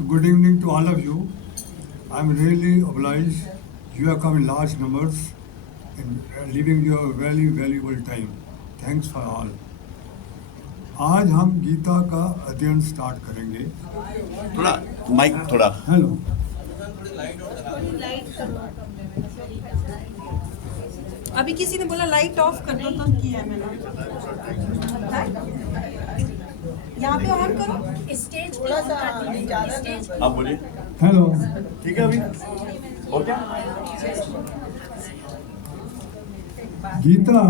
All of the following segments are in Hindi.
Good evening to all of you. I'm really obliged. You have come in large numbers and leaving your very valuable time. Thanks for all. आज हम गीता का अध्ययन स्टार्ट करेंगे. थोड़ा माइक थोड़ा हेलो. अभी किसी ने बोला लाइट ऑफ कर दो तो किया है मैंने. यहाँ पे ऑन करो. स्टेज थोड़ा सा स्टेज आप बोलिए. हेलो. ठीक है अभी ओके. गीता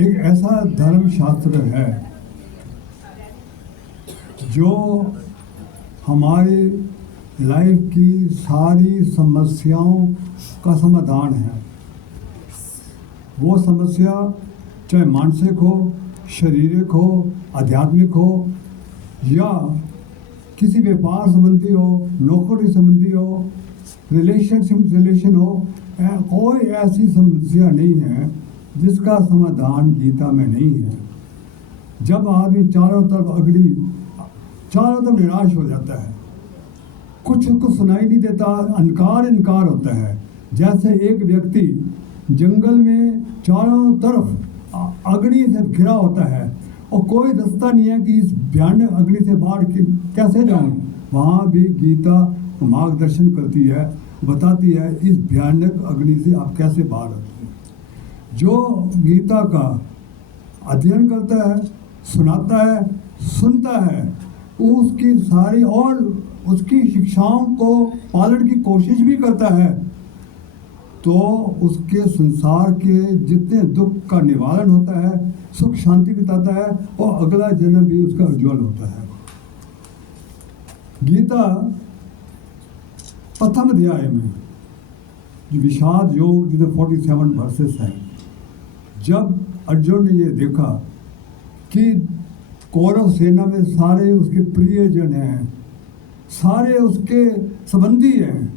एक ऐसा धर्म शास्त्र है जो हमारी लाइफ की सारी समस्याओं का समाधान है. वो समस्या चाहे मानसिक हो, शारीरिक हो, आध्यात्मिक हो या किसी व्यापार संबंधी हो, नौकरी संबंधी हो, रिलेशन हो, कोई ऐसी समस्या नहीं है जिसका समाधान गीता में नहीं है. जब आदमी चारों तरफ निराश हो जाता है, कुछ सुनाई नहीं देता, इनकार होता है. जैसे एक व्यक्ति जंगल में चारों तरफ अग्नि से घिरा होता है और कोई रास्ता नहीं है कि इस भयानक अग्नि से बाहर कैसे जाऊं. वहाँ भी गीता मार्गदर्शन करती है, बताती है इस भयानक अग्नि से आप कैसे बाहर आते हैं. जो गीता का अध्ययन करता है, सुनाता है, सुनता है, उसकी सारी और उसकी शिक्षाओं को पालन की कोशिश भी करता है, तो उसके संसार के जितने दुख का निवारण होता है, सुख शांति बिताता है और अगला जन्म भी उसका उज्जवल होता है. गीता प्रथम अध्याय में जो विषाद योग जिसे 47 वर्सेस है, जब अर्जुन ने ये देखा कि कौरव सेना में सारे उसके प्रियजन हैं, सारे उसके संबंधी हैं,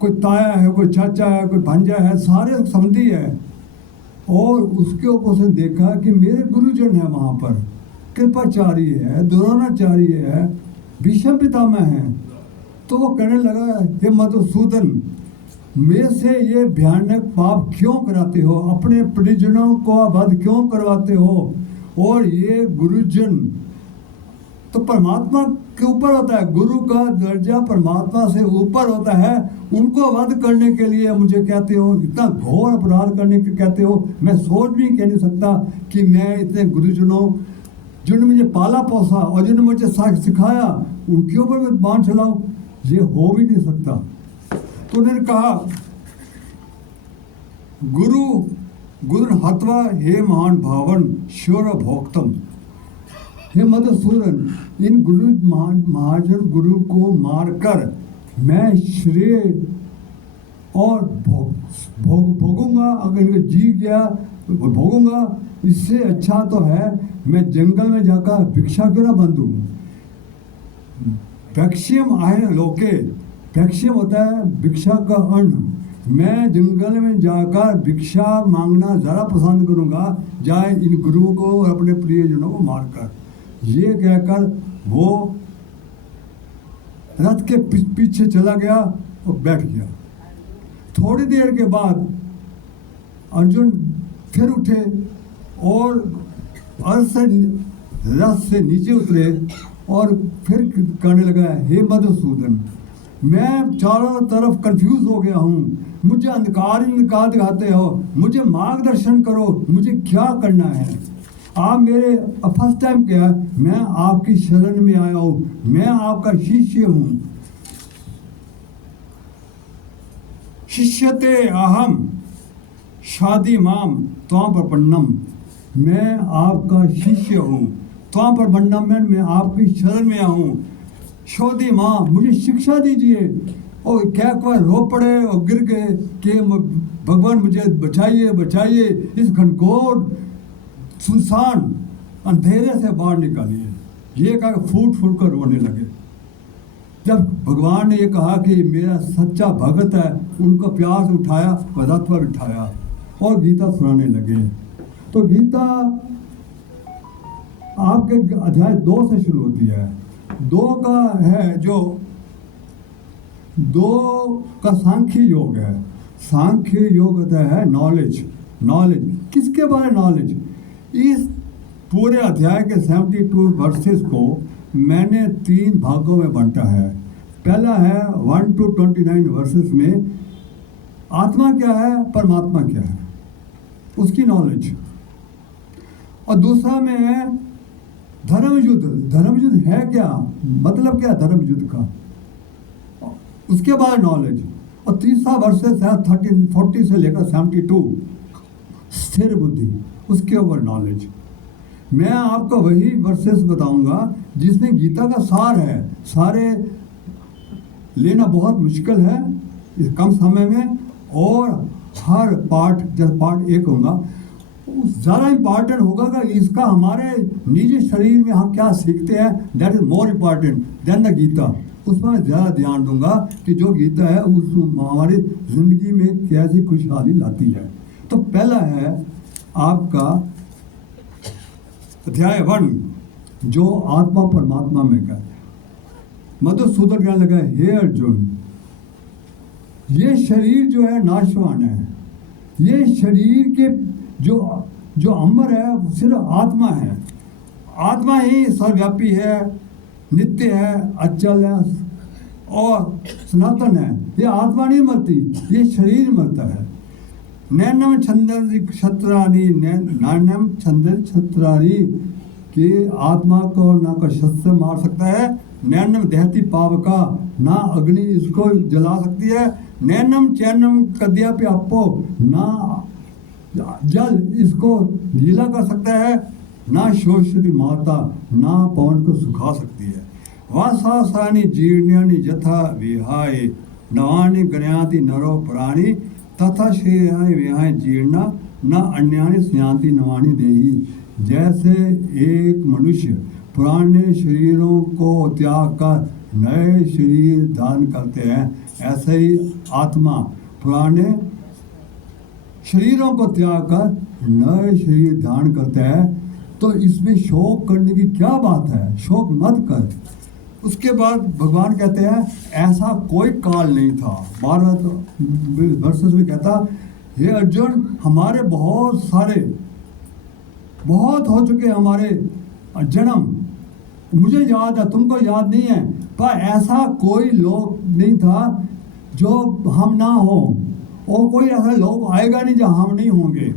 कोई ताया है, कोई चाचा है, कोई भांजा है, सारे संबंधी है, और उसके ऊपर उसने देखा कि मेरे गुरुजन है वहाँ पर, कृपाचार्य है, द्रोणाचार्य है, भीष्म पितामह है. तो वो कहने लगा, हे मधुसूदन, मेरे से ये भयानक पाप क्यों कराते हो, अपने परिजनों को वध क्यों करवाते हो. और ये गुरुजन तो परमात्मा के ऊपर होता है, गुरु का दर्जा परमात्मा से ऊपर होता है, उनको वध करने के लिए मुझे कहते हो, इतना घोर अपराध करने के कहते हो. मैं सोच भी कह नहीं सकता कि मैं इतने गुरुजनों जिन्होंने मुझे पाला पोसा और जिन्होंने मुझे सिखाया, उनके ऊपर मैं बाण चलाऊं, ये हो भी नहीं सकता. तो उन्होंने कहा, गुरु हत्वा हे महान भावन शौर भोक्तम. हे मधुसूदन, इन महाजन गुरु को मारकर मैं श्रेय और भोगूंगा. अगर इनको जी गया भोगूंगा, इससे अच्छा तो है मैं जंगल में जाकर भिक्षा क्यों ना बंधूं. भक्ष्यम आहे लोके, भक्ष्यम होता है भिक्षा का अन्न. मैं जंगल में जाकर भिक्षा मांगना ज़्यादा पसंद करूंगा, जाए इन गुरुओं को और अपने प्रियजनों को मारकर. ये कहकर वो रथ के पीछे चला गया और बैठ गया. थोड़ी देर के बाद अर्जुन फिर उठे और रथ से नीचे उतरे और फिर कहने लगा, हे मधुसूदन, मैं चारों तरफ कंफ्यूज हो गया हूँ, मुझे अंधकार दिखाते हो, मुझे मार्गदर्शन करो, मुझे क्या करना है. आप मेरे फर्स्ट टाइम क्या, मैं आपकी शरण में आया हूँ, मैं आपका शिष्य हूँ. शिष्यते अहम शादी माम त्वां प्रपन्नम. मैं आपका शिष्य हूँ, त्वां प्रपन्नम में मैं आपकी शरण में हूँ. शोधी माँ, मुझे शिक्षा दीजिए. और क्या रो पड़े और गिर गए कि भगवान मुझे बचाइए, इस घनघोर सुनसान अंधेरे से बाहर निकालिए. ये कहा, फूट कर रोने लगे. जब भगवान ने ये कहा कि मेरा सच्चा भगत है, उनको प्यार से उठाया, रथ पर बिठाया और गीता सुनाने लगे. तो गीता आपके अध्याय 2 से शुरू होती है दो का है जो दो का सांख्य योग है। सांख्य योग होता है नॉलेज। नॉलेज किसके बारे नॉलेज? इस पूरे अध्याय के 72 वर्सेस को मैंने 3 भागों में बांटा है। पहला है 1 to 29 वर्सेस में आत्मा क्या है, परमात्मा क्या है, उसकी नॉलेज। और दूसरा में है धर्म युद्ध। धर्म युद्ध है क्या, मतलब क्या धर्म युद्ध का, उसके बाद नॉलेज। और तीसरा वर्सेस है 40 से लेकर 72 स्थिर बुद्धि, उसके ऊपर नॉलेज। मैं आपको वही वर्सेस बताऊंगा जिसमें गीता का सार है। सारे लेना बहुत मुश्किल है इस कम समय में, और हर पार्ट जब पार्ट एक होगा ज़्यादा इम्पॉर्टेंट होगा कि इसका हमारे निजी शरीर में हम क्या सीखते हैं, that is more important than the Gita. उसमें मैं ज़्यादा ध्यान दूंगा कि जो गीता है उस हमारी ज़िंदगी में कैसी खुशहाली लाती है। तो पहला है आपका अध्याय 1 जो आत्मा परमात्मा में कहते हैं। मधुसूदन कहने लगा, हे अर्जुन, ये शरीर जो है नाशवान है। ये शरीर के जो अमर है वो सिर्फ आत्मा है। आत्मा ही सर्वव्यापी है, नित्य है, अचल है और सनातन है। ये आत्मा नहीं मरती, ये शरीर मरता है। नैनम छंदर क्षत्राणी, नैनम छंदर क्षत्राणी कि आत्मा को ना कोई शस्त्र मार सकता है, नैनम दहती पावका, ना अग्नि इसको जला सकती है, नैनम चैनम कद्यापि अपो, ना जल इसको गीला कर सकता है, ना शोषति माता, ना पवन को सुखा सकती है। वासासानि जीर्ण्यानि यथा विहाय, नवानि गणयाति नरो प्राणी, तथा श्रेयानि विहाय जीर्णा, न अन्यानि स्यान्ति नवानि देहि। जैसे एक मनुष्य पुराने शरीरों को त्याग कर नए शरीर धारण करते हैं, ऐसे ही आत्मा पुराने शरीरों को त्याग कर नए शरीर धारण करता है। तो इसमें शोक करने की क्या बात है, शोक मत कर। उसके बाद भगवान कहते हैं ऐसा कोई काल नहीं था। 12 वर्सेस में कहता, हे अर्जुन, हमारे बहुत हो चुके हमारे जन्म, मुझे याद है, तुमको याद नहीं है, पर ऐसा कोई लोग नहीं था जो हम ना हो, और कोई ऐसा लोग आएगा नहीं जो हम नहीं होंगे।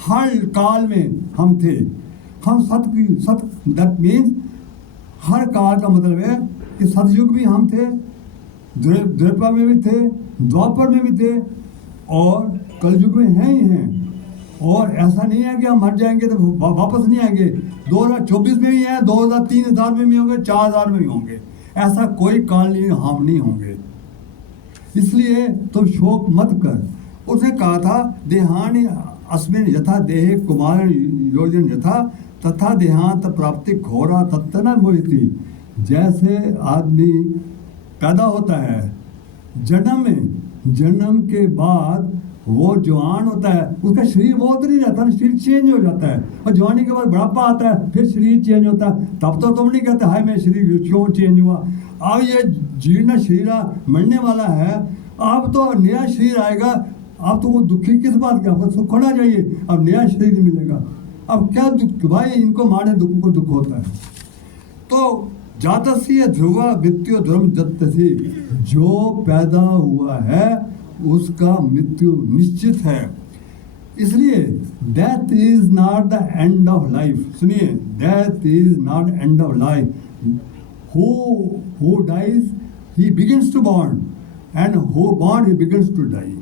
हर काल में हम थे। हम सत दैट मीन्स हर काल का मतलब है कि सतयुग भी हम थे, द्रेपा में भी थे, द्वापर में भी थे, और कलयुग में हैं ही हैं। और ऐसा नहीं है कि हम मर जाएंगे तो वापस नहीं आएंगे। 2024 में भी हैं, 2003 में भी होंगे, 4000 में भी होंगे। ऐसा कोई काल नहीं हम नहीं होंगे। इसलिए तुम शोक मत कर। उसने कहा था देहानि अस्मिन् यथा देहे कुमार योजन यथा तथा देहांत प्राप्ति घोरा तत्न मोहिती। जैसे आदमी पैदा होता है, जन्म के बाद वो जवान होता है, उसका शरीर बहुत नहीं रहता, शरीर चेंज हो जाता है। और जवानी के बाद बुढ़ापा आता है, फिर शरीर चेंज होता है। तब तो तुम नहीं कहते हाय मेरा शरीर क्यों चेंज हुआ। अब ये जीर्ण शरीर मरने वाला है, अब तो नया शरीर आएगा। अब तो वो दुखी किस बात का, सुख होना चाहिए। अब नया शरीर मिलेगा, अब क्या दुख भाई, इनको मारने दुख को दुख होता है। तो जातस्य ध्रुवा वित्यो ध्रुव जत्तसी, जो पैदा हुआ है उसका मृत्यु निश्चित है। इसलिए death is not the end of life. सुनिए, death is not end of life. Who dies, he begins to born, and who born, he begins to die.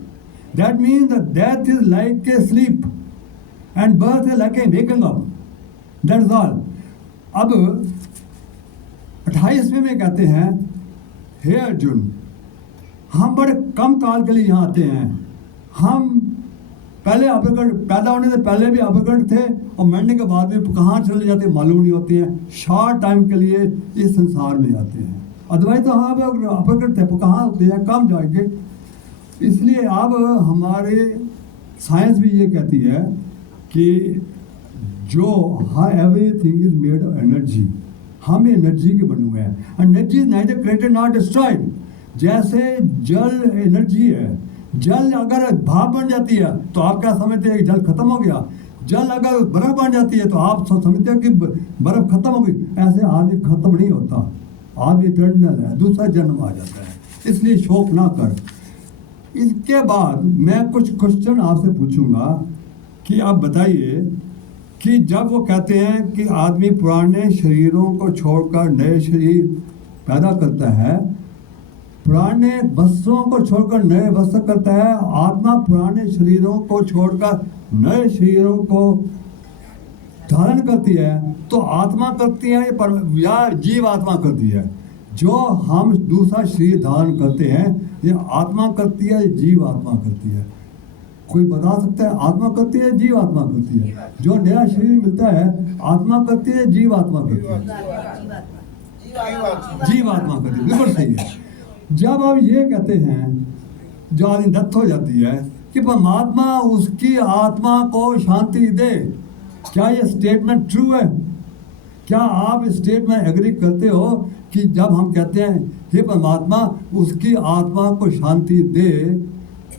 That means that death is like a sleep, and birth is like a waking up. That's all. अब 28वें में कहते हैं, हे अर्जुन, हम बड़े कम काल के लिए यहाँ आते हैं। हम पहले अपकट पैदा होने से पहले भी अपकट थे, और मरने के बाद भी कहाँ चले जाते मालूम नहीं होते हैं। शॉर्ट टाइम के लिए इस संसार में आते हैं, अदरवाइज तो हाँ अपकट थे, कहाँ होते हैं, कम जाएंगे। इसलिए अब हमारे साइंस भी ये कहती है कि जो everything is made of energy, हम एनर्जी के बने हुए हैं। Energy is neither created not destroyed. जैसे जल एनर्जी है, जल अगर भाप बन जाती है तो आप क्या समझते हैं कि जल खत्म हो गया? जल अगर बर्फ बन जाती है तो आप समझते हैं कि बर्फ खत्म हो गई। ऐसे आदमी खत्म नहीं होता, आदमी इटर्नल है, दूसरा जन्म आ जाता है, इसलिए शोक ना कर। इसके बाद मैं कुछ क्वेश्चन आपसे पूछूंगा कि आप बताइए कि जब वो कहते हैं कि आदमी पुराने शरीरों को छोड़कर नए शरीर पैदा करता है, पुराने वस्त्रों को छोड़कर नए वस्त्र करता है, आत्मा पुराने शरीरों को छोड़कर नए शरीरों को धारण करती है, तो आत्मा करती है या जीव आत्मा करती है? जो हम दूसरा शरीर धारण करते हैं ये आत्मा करती है, जीव आत्मा करती है? कोई बता सकता है आत्मा करती है, जीव आत्मा करती है? जो नया शरीर मिलता है आत्मा करती है, जीव आत्मा करती है? जीव आत्मा करती है, बिल्कुल सही है। जब आप ये कहते हैं, जो आदमी डेथ हो जाती है, कि परमात्मा उसकी आत्मा को शांति दे, क्या ये स्टेटमेंट ट्रू है? क्या आप इस स्टेटमेंट एग्री करते हो कि जब हम कहते हैं हे परमात्मा उसकी आत्मा को शांति दे,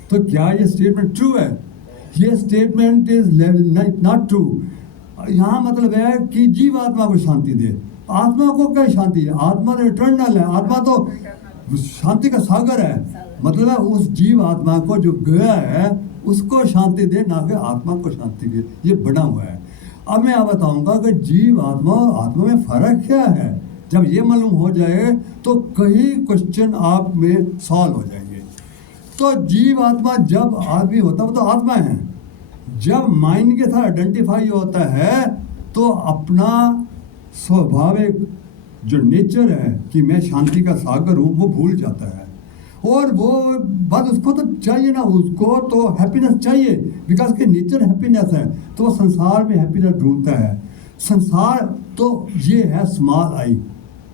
तो क्या ये स्टेटमेंट ट्रू है? ये स्टेटमेंट इज नॉट ट्रू। यहाँ मतलब है कि जीव आत्मा को शांति दे। आत्मा को क्या शांति है? आत्मा तो इटर्नल है, आत्मा तो शांति का सागर है। मतलब है उस जीव आत्मा को जो गया है उसको शांति दे, ना कि आत्मा को शांति दे। ये बना हुआ है। अब मैं आप बताऊंगा कि जीव आत्मा आत्मा में फर्क क्या है। जब ये मालूम हो जाए तो कई क्वेश्चन आप में सॉल्व हो जाएंगे। तो जीव आत्मा जब आदमी होता है वो तो आत्मा है। जब माइंड के साथ आइडेंटिफाई होता है तो अपना स्वाभाविक जो नेचर है कि मैं शांति का सागर हूँ वो भूल जाता है। और वो बस उसको तो चाहिए ना, उसको तो हैप्पीनेस चाहिए, बिकॉज के नेचर हैप्पीनेस है, तो वो संसार में हैप्पीनेस ढूंढता है। संसार तो ये है स्मॉल आई,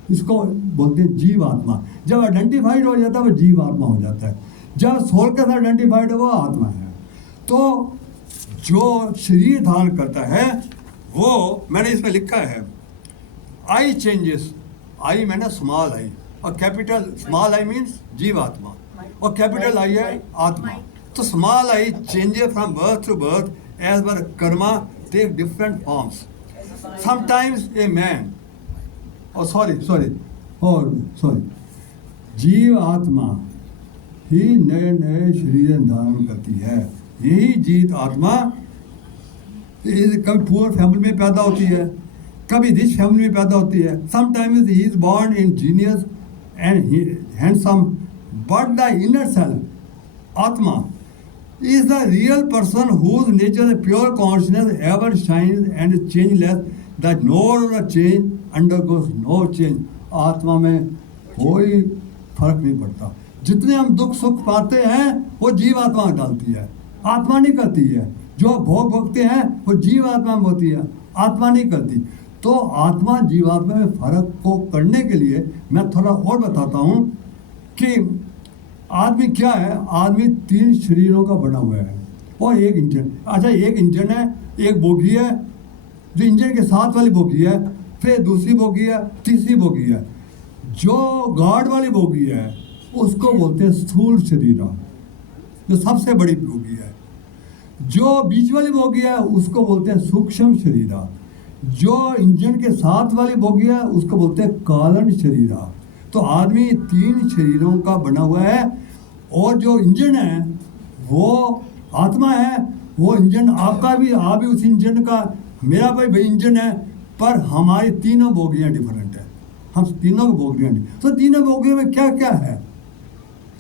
इसको बोलते हैं जीव आत्मा। जब आइडेंटिफाइड हो जाता है वो जीव आत्मा हो जाता है। जब सोल के साथ आइडेंटिफाइड है वो आत्मा है। तो जो शरीर धारण करता है वो मैंने इसमें लिखा है आई चेंजेस। आई मैंने स्मॉल आई, और कैपिटल स्मॉल आई मीन्स जीव आत्मा, और कैपिटल आई है आत्मा। तो small I changes from birth to birth as per karma take different forms. Sometimes a man sorry जीव आत्मा ही नए नए शरीर धारण करती है। यही जीव आत्मा कभी पुअर फैमिली में पैदा होती है, कभी रिच फैमिली में पैदा होती है। Sometimes he is born in genius and handsome, but the inner self आत्मा is the real person whose nature is pure consciousness ever shines and is changeless, that nor the change undergoes no change। आत्मा में कोई फर्क नहीं पड़ता। जितने हम दुख सुख पाते हैं वो जीव आत्मा डालती है, आत्मा नहीं करती है। जो भोग भोगते हैं वो जीव आत्मा में होती है, आत्मा नहीं करती। तो आत्मा जीवात्मा में फर्क को करने के लिए मैं थोड़ा और बताता हूँ कि आदमी क्या है। आदमी 3 शरीरों का बना हुआ है और एक इंजन। अच्छा, एक इंजन है, एक बोगी है जो इंजन के साथ वाली बोगी है, फिर दूसरी बोगी है, तीसरी बोगी है। जो गार्ड वाली बोगी है उसको बोलते हैं स्थूल शरीर, जो सबसे बड़ी बोगी है। जो बीच वाली बोगी है उसको बोलते हैं सूक्ष्म शरीर। जो इंजन के साथ वाली बोगी है उसको बोलते हैं कारण शरीर। तो आदमी 3 शरीरों का बना हुआ है, और जो इंजन है वो आत्मा है। वो इंजन आपका भी, आप भी उस इंजन का, मेरा भाई इंजन है, पर हमारी तीनों बोगियां डिफरेंट है। हम तीनों बोगियां, तो तीनों बोगियों में क्या क्या है,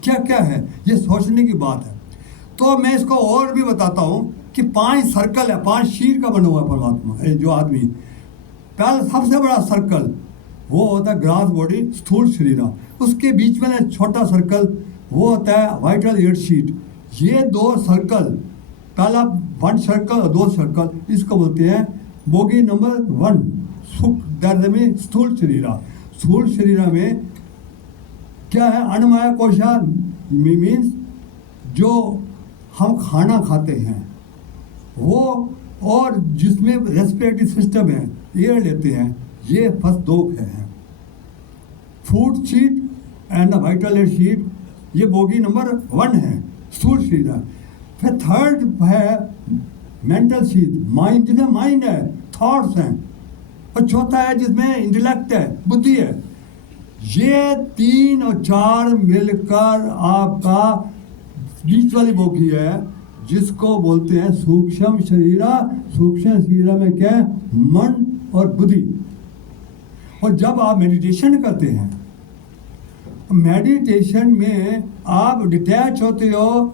क्या क्या है, ये सोचने की बात है। तो मैं इसको और भी बताता हूँ कि 5 सर्कल है, 5 शीर का बना हुआ है परमात्मा, जो आदमी। पहला सबसे बड़ा सर्कल वो होता है ग्रास बॉडी, स्थूल शरीर। उसके बीच में छोटा सर्कल वो होता है वाइटल एयर शीट। ये 2 सर्कल, पहला 1 सर्कल और 2 सर्कल, इसको बोलते हैं बोगी नंबर 1 सुख दर्द में स्थूल शरीर। स्थूल शरीर में क्या है, अन्नमय कोशा मीन्स जो हम खाना खाते हैं वो, और जिसमें रेस्पिरेटरी सिस्टम है, एयर लेते हैं, ये फर्स्ट दो हैं, food sheet and the vital sheet, ये बोगी नंबर 1 है, स्थूल शरीर है। फिर थर्ड है मेंटल शीट, माइंड, जिसमें माइंड है, थॉट्स हैं, और चौथा है जिसमें इंटेलेक्ट है, बुद्धि है। ये 3 और 4 मिलकर आपका बीच वाली बोगी है, जिसको बोलते हैं सूक्ष्म शरीरा। सूक्ष्म शरीरा में क्या है? मन और बुद्धि। और जब आप मेडिटेशन करते हैं, मेडिटेशन में आप डिटैच होते हो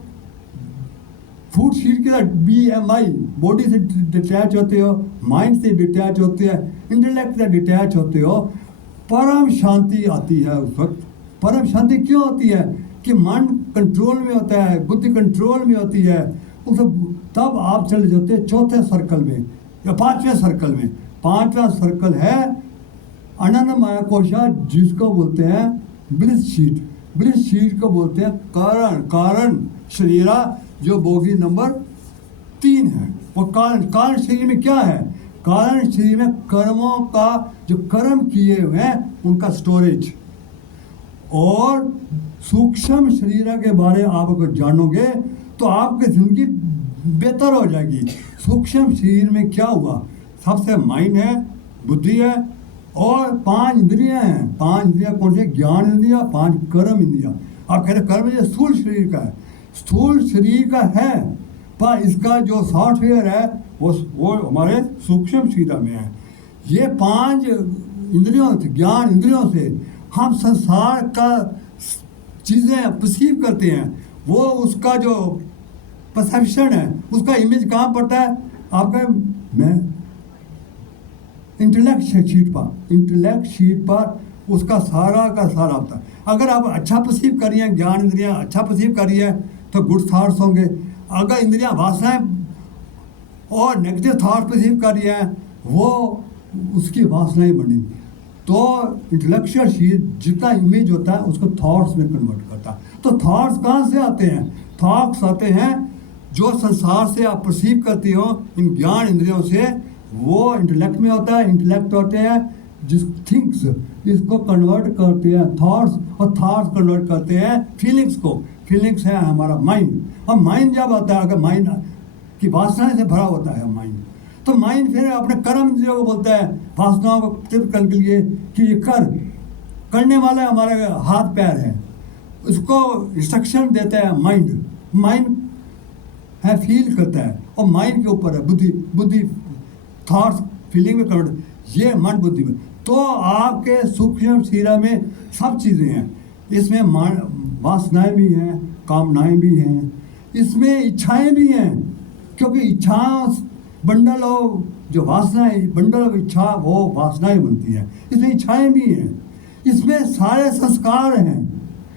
फूड शीट के साथ, BMI, बॉडी से डिटैच होते हो, माइंड से डिटैच होते हैं, इंटेलेक्ट से डिटैच होते हो, परम शांति आती है उस वक्त। परम शांति क्यों होती है? कि मन कंट्रोल में होता है, बुद्धि कंट्रोल में होती है। उस तब आप चले जाते हैं चौथे सर्कल में या 5वें सर्कल में। 5वां सर्कल है अन्नमय कोशा, जिसको बोलते हैं ब्लिस शीट। ब्लिस शीट को बोलते हैं कारण शरीरा, जो बोगी नंबर 3 है। वो कारण शरीर में क्या है? कारण शरीर में कर्मों का, जो कर्म किए हुए हैं उनका स्टोरेज। और सूक्ष्म शरीर के बारे आप अगर जानोगे तो आपकी जिंदगी बेहतर हो जाएगी। सूक्ष्म शरीर में क्या हुआ? सबसे माइंड है, बुद्धि है, और 5 इंद्रियां हैं। 5 इंद्रियां कौन से? ज्ञान इंद्रिया, 5 कर्म इंद्रिया। आप कह रहे कर्म ये स्थूल शरीर का है, स्थूल शरीर का है, पर इसका जो सॉफ्टवेयर है वो हमारे सूक्ष्म शरीर में है। ये 5 इंद्रियों से, ज्ञान इंद्रियों से हम संसार का चीज़ें परसीव करते हैं। वो उसका जो परसेप्शन है, उसका इमेज कहाँ पड़ता है? आपका मैं इंटेलेक्ट शीट पर, इंटेलेक्ट शीट पर उसका सारा का सारा होता है। अगर आप अच्छा परसीव कर रही हैं, ज्ञान इंद्रियां अच्छा परसीव कर रही है, तो गुड थॉट्स होंगे। अगर इंद्रियां वासनाएं और नेगेटिव थॉट्स परसीव कर रही हैं, वो उसकी वासनाएं बनेंगी। तो इंटेलेक्चुअल शीट जितना इमेज होता है उसको थॉट्स में कन्वर्ट करता है। तो थॉट्स कहाँ से आते हैं? थॉट्स आते हैं जो संसार से आप परसीव करती हो इन ज्ञान इंद्रियों से, वो इंटेलेक्ट में होता है। इंटेलेक्ट होते हैं जिस थिंग्स, इसको कन्वर्ट करते हैं थॉट्स, और थॉट्स कन्वर्ट करते हैं फीलिंग्स को। फीलिंग्स है हमारा माइंड। और माइंड जब आता है, अगर माइंड की वासना से भरा होता है माइंड, तो माइंड फिर अपने कर्म इंद्रियों को बोलता है, वासनाओं को चित्त करने के लिए कि ये करने वाला हमारे हाथ पैर है, उसको इंस्ट्रक्शन देता है माइंड। माइंड है फील करता है, और माइंड के ऊपर है बुद्धि थॉट्स फीलिंग में कन्वर्ट, ये मन बुद्धि में। तो आपके सूक्ष्म शरीर में सब चीज़ें हैं। इसमें वासनाएं भी हैं, कामनाएं भी हैं, इसमें इच्छाएं भी हैं, क्योंकि इच्छा बंडल हो, जो वासनाएं बंडल ऑफ इच्छा, वो वासनाएं बनती है। इसमें इच्छाएं भी हैं, इसमें सारे संस्कार हैं।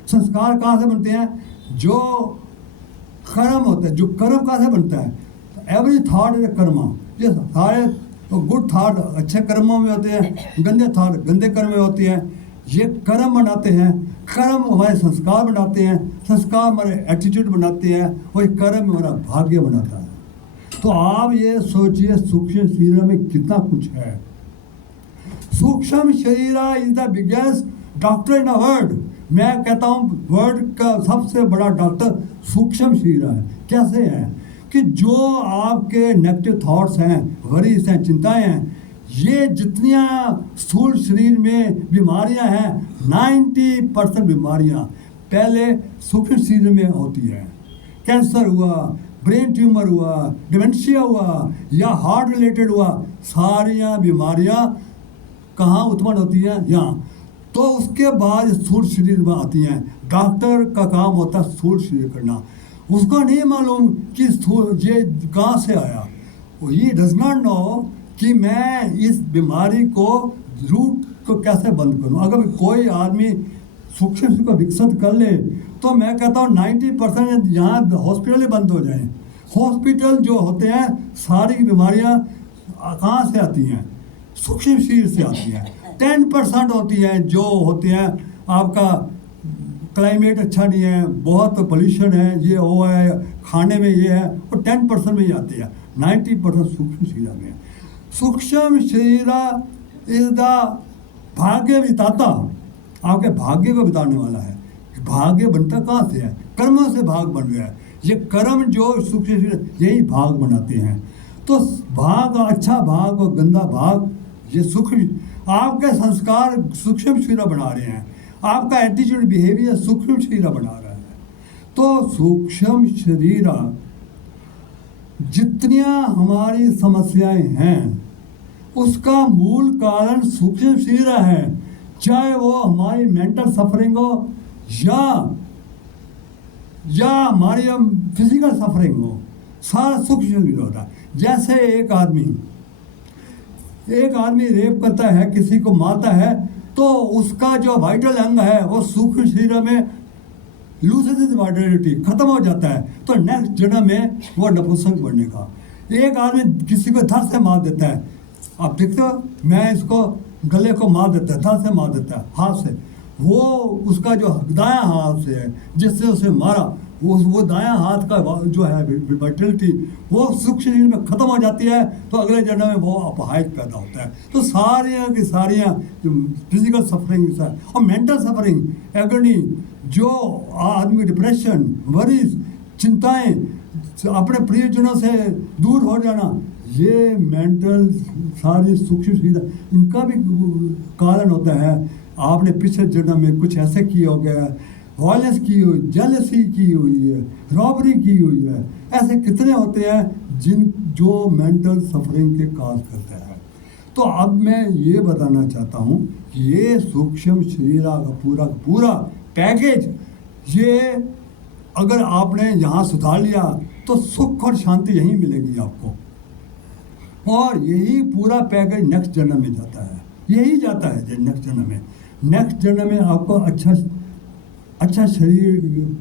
संस्कार कहाँ से बनते हैं? जो कर्म होता है, जो कर्म कहाँ से बनता है? Every thought is a Karma. ये सारे तो गुड थॉट अच्छे कर्मों में होते हैं, गंदे थॉट गंदे कर्म में होते हैं। ये कर्म बनाते हैं, कर्म हमारे संस्कार बनाते हैं, संस्कार हमारे एटीट्यूड बनाते हैं, वही कर्म हमारा भाग्य बनाता है। तो आप ये सोचिए सूक्ष्म शरीर में कितना कुछ है। सूक्ष्म शरीर is the biggest doctor in the world. मैं कहता हूँ वर्ल्ड का सबसे बड़ा डॉक्टर सूक्ष्म शरीर है। कैसे है? कि जो आपके नेगेटिव थॉट्स हैं, वरीज हैं, चिंताएं हैं, ये जितनियाँ स्थूल शरीर में बीमारियां हैं, 90% बीमारियां पहले सूक्ष्म शरीर में होती है। कैंसर हुआ, ब्रेन ट्यूमर हुआ, डिमेंशिया हुआ, या हार्ट रिलेटेड हुआ, सारियां बीमारियां कहाँ उत्पन्न होती हैं? यहाँ। तो उसके बाद स्थूल शरीर में आती हैं। डॉक्टर का काम होता है स्थूल शरीर करना। उसको नहीं मालूम कि स्थूल ये कहाँ से आया। ये डज नॉट नो कि मैं इस बीमारी को रूट को कैसे बंद करूं। अगर कोई आदमी सूक्ष्म शरीर को विकसित कर ले, तो मैं कहता हूँ 90% यहाँ हॉस्पिटल ही बंद हो जाएं। हॉस्पिटल जो होते हैं, सारी बीमारियाँ कहाँ से आती हैं? सूक्ष्म शरीर से आती हैं। 10% होती हैं जो होते हैं आपका क्लाइमेट अच्छा नहीं है, बहुत पोल्यूशन है, ये वो है, खाने में ये है, और 10% में ही आती है। 90% सूक्ष्म शरीर में है। सूक्ष्म शरीर इज द भाग्य विधाता, आपके भाग्य को बताने वाला है। भाग्य बनता कहाँ से है? कर्मों से भाग बन गया है। ये कर्म जो सूक्ष्म यही भाग बनाते हैं। तो भाग, अच्छा भाग और गंदा भाग, ये सूक्ष्म, आपके संस्कार सूक्ष्म शरीर बना रहे हैं, आपका एटीट्यूड बिहेवियर सूक्ष्म शरीर बना रहा है। तो सूक्ष्म शरीर जितनियां हमारी समस्याएं हैं उसका मूल कारण सूक्ष्म शरीर है, चाहे वो हमारी मेंटल सफरिंग हो या हमारी फिजिकल सफरिंग हो, सारा सूक्ष्म शरीर होता है। जैसे एक आदमी रेप करता है, किसी को मारता है, तो उसका जो वाइटल अंग है वो सूक्ष्म शरीर में लूसेस वाइटलिटी खत्म हो जाता है। तो नेक्स्ट जन्म में वो नपुंसक बनने का। एक आदमी किसी को धड़ से मार देता है, आप देखते हो, मैं इसको गले को मार देता है, धड़ से मार देता है हाथ से, वो उसका जो दायां हाथ से है जिससे उसे मारा, वो दायां हाथ का जो है वाइटलिटी वो सूक्ष्म शरीर में खत्म हो जाती है। तो अगले जन्म में वो अपहाइज पैदा होता है। तो सारियाँ की सारियाँ फिजिकल सफरिंग और मेंटल सफरिंग, एगनी, जो आदमी डिप्रेशन, वरीज, चिंताएं, अपने प्रियजनों से दूर हो जाना, ये मेंटल सारी सूक्ष्म शरीर इनका भी कारण होता है। आपने पिछले जन्म में कुछ ऐसे किए हो गया, वायलेंस की हुई, जेलसी की हुई है, रॉबरी की हुई है, ऐसे कितने होते हैं जो मेंटल सफरिंग के काज करते हैं। तो अब मैं ये बताना चाहता हूँ कि ये सूक्ष्म शरीर का पूरा पैकेज, ये अगर आपने यहाँ सुधार लिया तो सुख और शांति यहीं मिलेगी आपको। और यही पूरा पैकेज नेक्स्ट जन्म में जाता है, यही जाता है नेक्स्ट जन्म में। नेक्स्ट जन्म में आपको अच्छा शरीर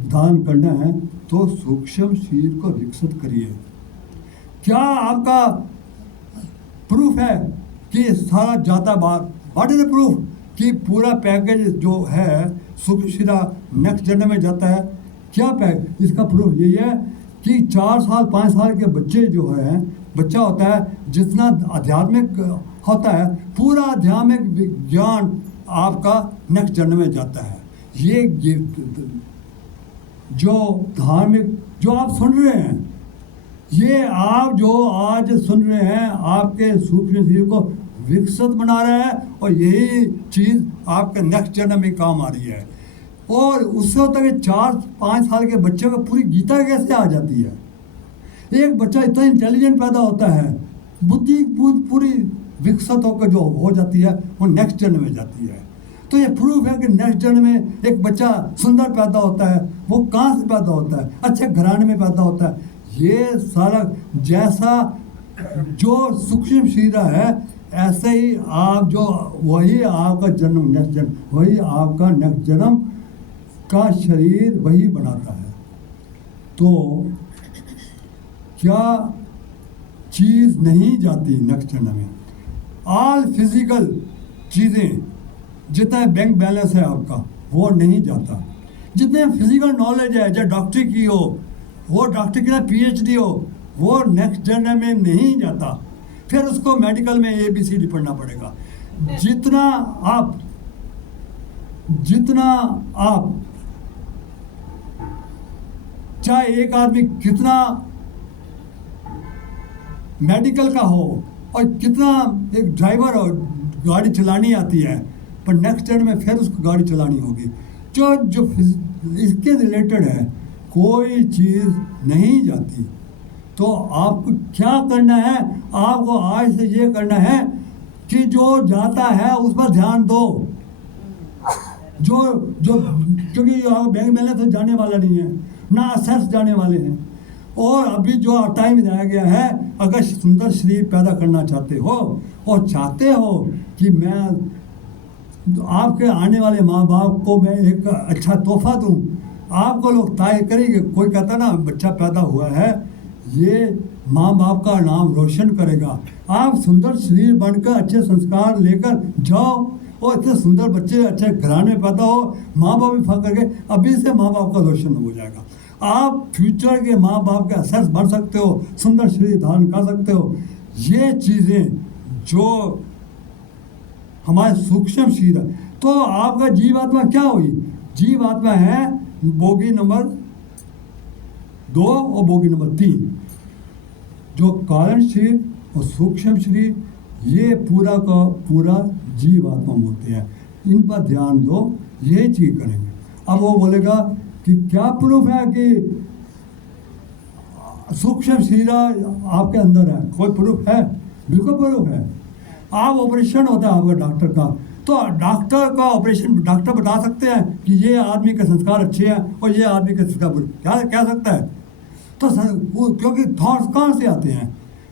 धारण करना है तो सूक्ष्म शरीर को विकसित करिए। क्या आपका प्रूफ है कि सारा जाता बात? व्हाट इज द प्रूफ कि पूरा पैकेज जो है सूक्ष्म शरीर नेक्स्ट जन्म में जाता है? क्या पैकेज? इसका प्रूफ यही है कि 4 साल 5 साल के बच्चे जो है, बच्चा होता है, जितना आध्यात्मिक होता है, पूरा आध्यात्मिक ज्ञान आपका नेक्स्ट जन्म में जाता है। ये जो धार्मिक जो आप सुन रहे हैं, ये आप जो आज सुन रहे हैं, आपके सूक्ष्म शरीर को विकसित बना रहा है और यही चीज़ आपके नेक्स्ट जन्म में काम आ रही है। और उससे होता है कि 4-5 साल के बच्चे को पूरी गीता कैसे आ जाती है? एक बच्चा इतना इंटेलिजेंट पैदा होता है, बुद्धि पूरी विकसित होकर जो हो जाती है वो नेक्स्ट जन्म में जाती है। तो ये प्रूफ है कि नेक्स्ट जन्म में एक बच्चा सुंदर पैदा होता है। वो कहाँ से पैदा होता है? अच्छे घराने में पैदा होता है। ये सारा जैसा जो सूक्ष्म शरीर है, ऐसे ही आप जो वही आपका जन्म नेक्स्ट जन्म, वही आपका नेक्स्ट जन्म का शरीर वही बनाता है। तो क्या चीज़ नहीं जाती नेक्स्ट जन्म में? ऑल फिजिकल चीज़ें, जितना बैंक बैलेंस है आपका वो नहीं जाता। जितने फिजिकल नॉलेज है, चाहे डॉक्टरी की हो, वो डॉक्टरी की PhD हो, वो नेक्स्ट जन्म में नहीं जाता। फिर उसको मेडिकल में ABCD पढ़ना पड़ेगा। जितना आप चाहे एक आदमी कितना मेडिकल का हो और कितना एक ड्राइवर हो, गाड़ी चलानी आती है, पर नेक्स्ट जन्म में फिर उसको गाड़ी चलानी होगी। जो इसके रिलेटेड है, कोई चीज़ नहीं जाती। तो आपको क्या करना है? आपको आज से ये करना है कि जो जाता है उस पर ध्यान दो। क्योंकि बैंक बैलेंस तो जाने वाला नहीं है, ना असेट्स जाने वाले हैं। और अभी जो टाइम रह गया है, अगर सुंदर शरीर पैदा करना चाहते हो और चाहते हो कि मैं आपके आने वाले माँ बाप को मैं एक अच्छा तोहफा दूं, आपको लोग तय करेंगे। कोई कहता ना बच्चा पैदा हुआ है, ये माँ बाप का नाम रोशन करेगा। आप सुंदर शरीर बनकर अच्छे संस्कार लेकर जाओ और इतने सुंदर बच्चे अच्छे घराने में पैदा हो, माँ बाप भी फख्र करके अभी से माँ बाप का रोशन हो जाएगा। आप फ्यूचर के माँ बाप के असेस बन सकते हो, सुंदर शरीर धारण कर सकते हो। ये चीज़ें जो हमारे सूक्ष्म शरीर। तो आपका जीवात्मा क्या हुई? जीवात्मा है बोगी नंबर 2 और बोगी नंबर 3। जो कारण शरीर और सूक्ष्म शरीर, ये पूरा का पूरा जीवात्मा बोलते हैं। इन पर ध्यान दो, ये चीज करेंगे। अब वो बोलेगा कि क्या प्रूफ है कि सूक्ष्म शरीर आपके अंदर है? कोई प्रूफ है? बिल्कुल प्रूफ है। आप ऑपरेशन होता है आपका डॉक्टर का, तो डॉक्टर का ऑपरेशन डॉक्टर बता सकते हैं कि ये आदमी के संस्कार अच्छे हैं और ये आदमी के संस्कार बुरे, क्या कह सकता है? तो वो क्योंकि थॉट्स कहाँ से आते हैं?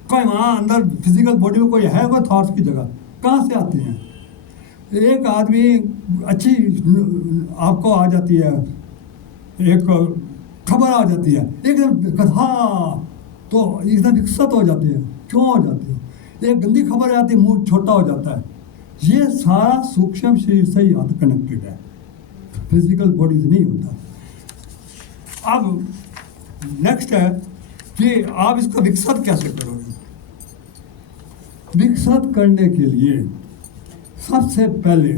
कोई वहाँ अंदर फिजिकल बॉडी में कोई है कोई थॉट्स की जगह? कहाँ से आते हैं? एक आदमी अच्छी आपको आ जाती है, एक खबर आ जाती है, एकदम हाँ, तो एकदम विकसित हो जाती है। क्यों हो जाती है? एक गंदी खबर आती है, मुंह छोटा हो जाता है। ये सारा सूक्ष्म शरीर से ही कनेक्टेड है, फिजिकल बॉडी से नहीं होता। अब नेक्स्ट है कि आप इसको विकसित कैसे करोगे? विकसित करने के लिए सबसे पहले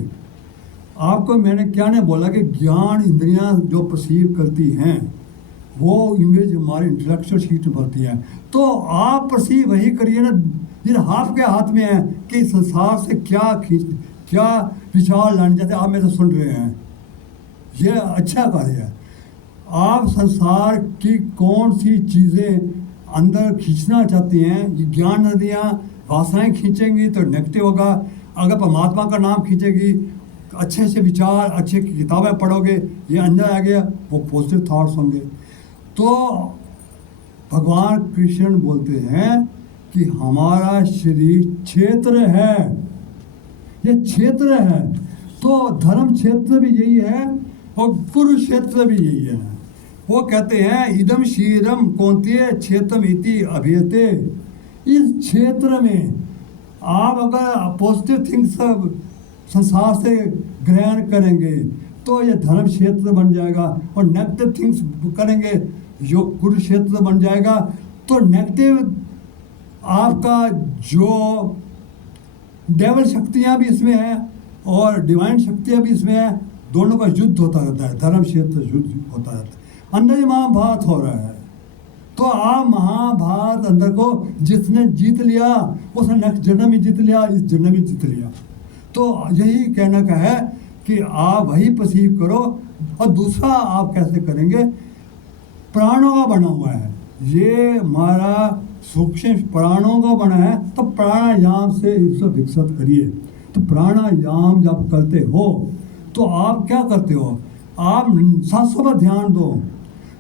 आपको मैंने क्या नहीं बोला कि ज्ञान इंद्रियां जो परसीव करती हैं वो इमेज हमारी इंटेलेक्चुअल शीट में बनती है। तो आप परसीव वही करिए ना, ये आपके हाथ में है कि संसार से क्या विचार लाने, जैसे आप मेरे से सुन रहे हैं, ये अच्छा कार्य है। आप संसार की कौन सी चीज़ें अंदर खींचना चाहती हैं, ये ज्ञान नदियाँ वासनाएं खींचेंगी तो नेगेटिव होगा। अगर परमात्मा का नाम खींचेगी, अच्छे से विचार, अच्छी किताबें पढ़ोगे, ये अंदर आ गया, वो पॉजिटिव थॉट्स होंगे। तो भगवान कृष्ण बोलते हैं कि हमारा शरीर क्षेत्र है, ये क्षेत्र है। तो धर्म क्षेत्र भी यही है और कुरुक्षेत्र भी यही है। वो कहते हैं इदम शीरम कौंतेय क्षेत्रम इति अभियते। इस क्षेत्र में आप अगर पॉजिटिव थिंग्स संसार से ग्रहण करेंगे तो ये धर्म क्षेत्र बन जाएगा, और नेगेटिव थिंग्स करेंगे जो कुरुक्षेत्र बन जाएगा। तो नेगेटिव आपका जो डेवल शक्तियाँ भी इसमें हैं और डिवाइन शक्तियाँ भी इसमें हैं, दोनों का युद्ध होता रहता है, धर्म क्षेत्र युद्ध होता रहता है। अंदर ही महाभारत हो रहा है। तो आप महाभारत अंदर को जिसने जीत लिया उसने नेक्स्ट जन्म में जीत लिया, इस जन्म में जीत लिया। तो यही कहने का है कि आप वही परसीव करो। और दूसरा आप कैसे करेंगे? प्राणों का बना हुआ है, ये हमारा सूक्ष्म प्राणों का बना है। तो प्राणायाम से इसको विकसित करिए। तो प्राणायाम जब करते हो तो आप क्या करते हो? आप सांसों पर ध्यान दो।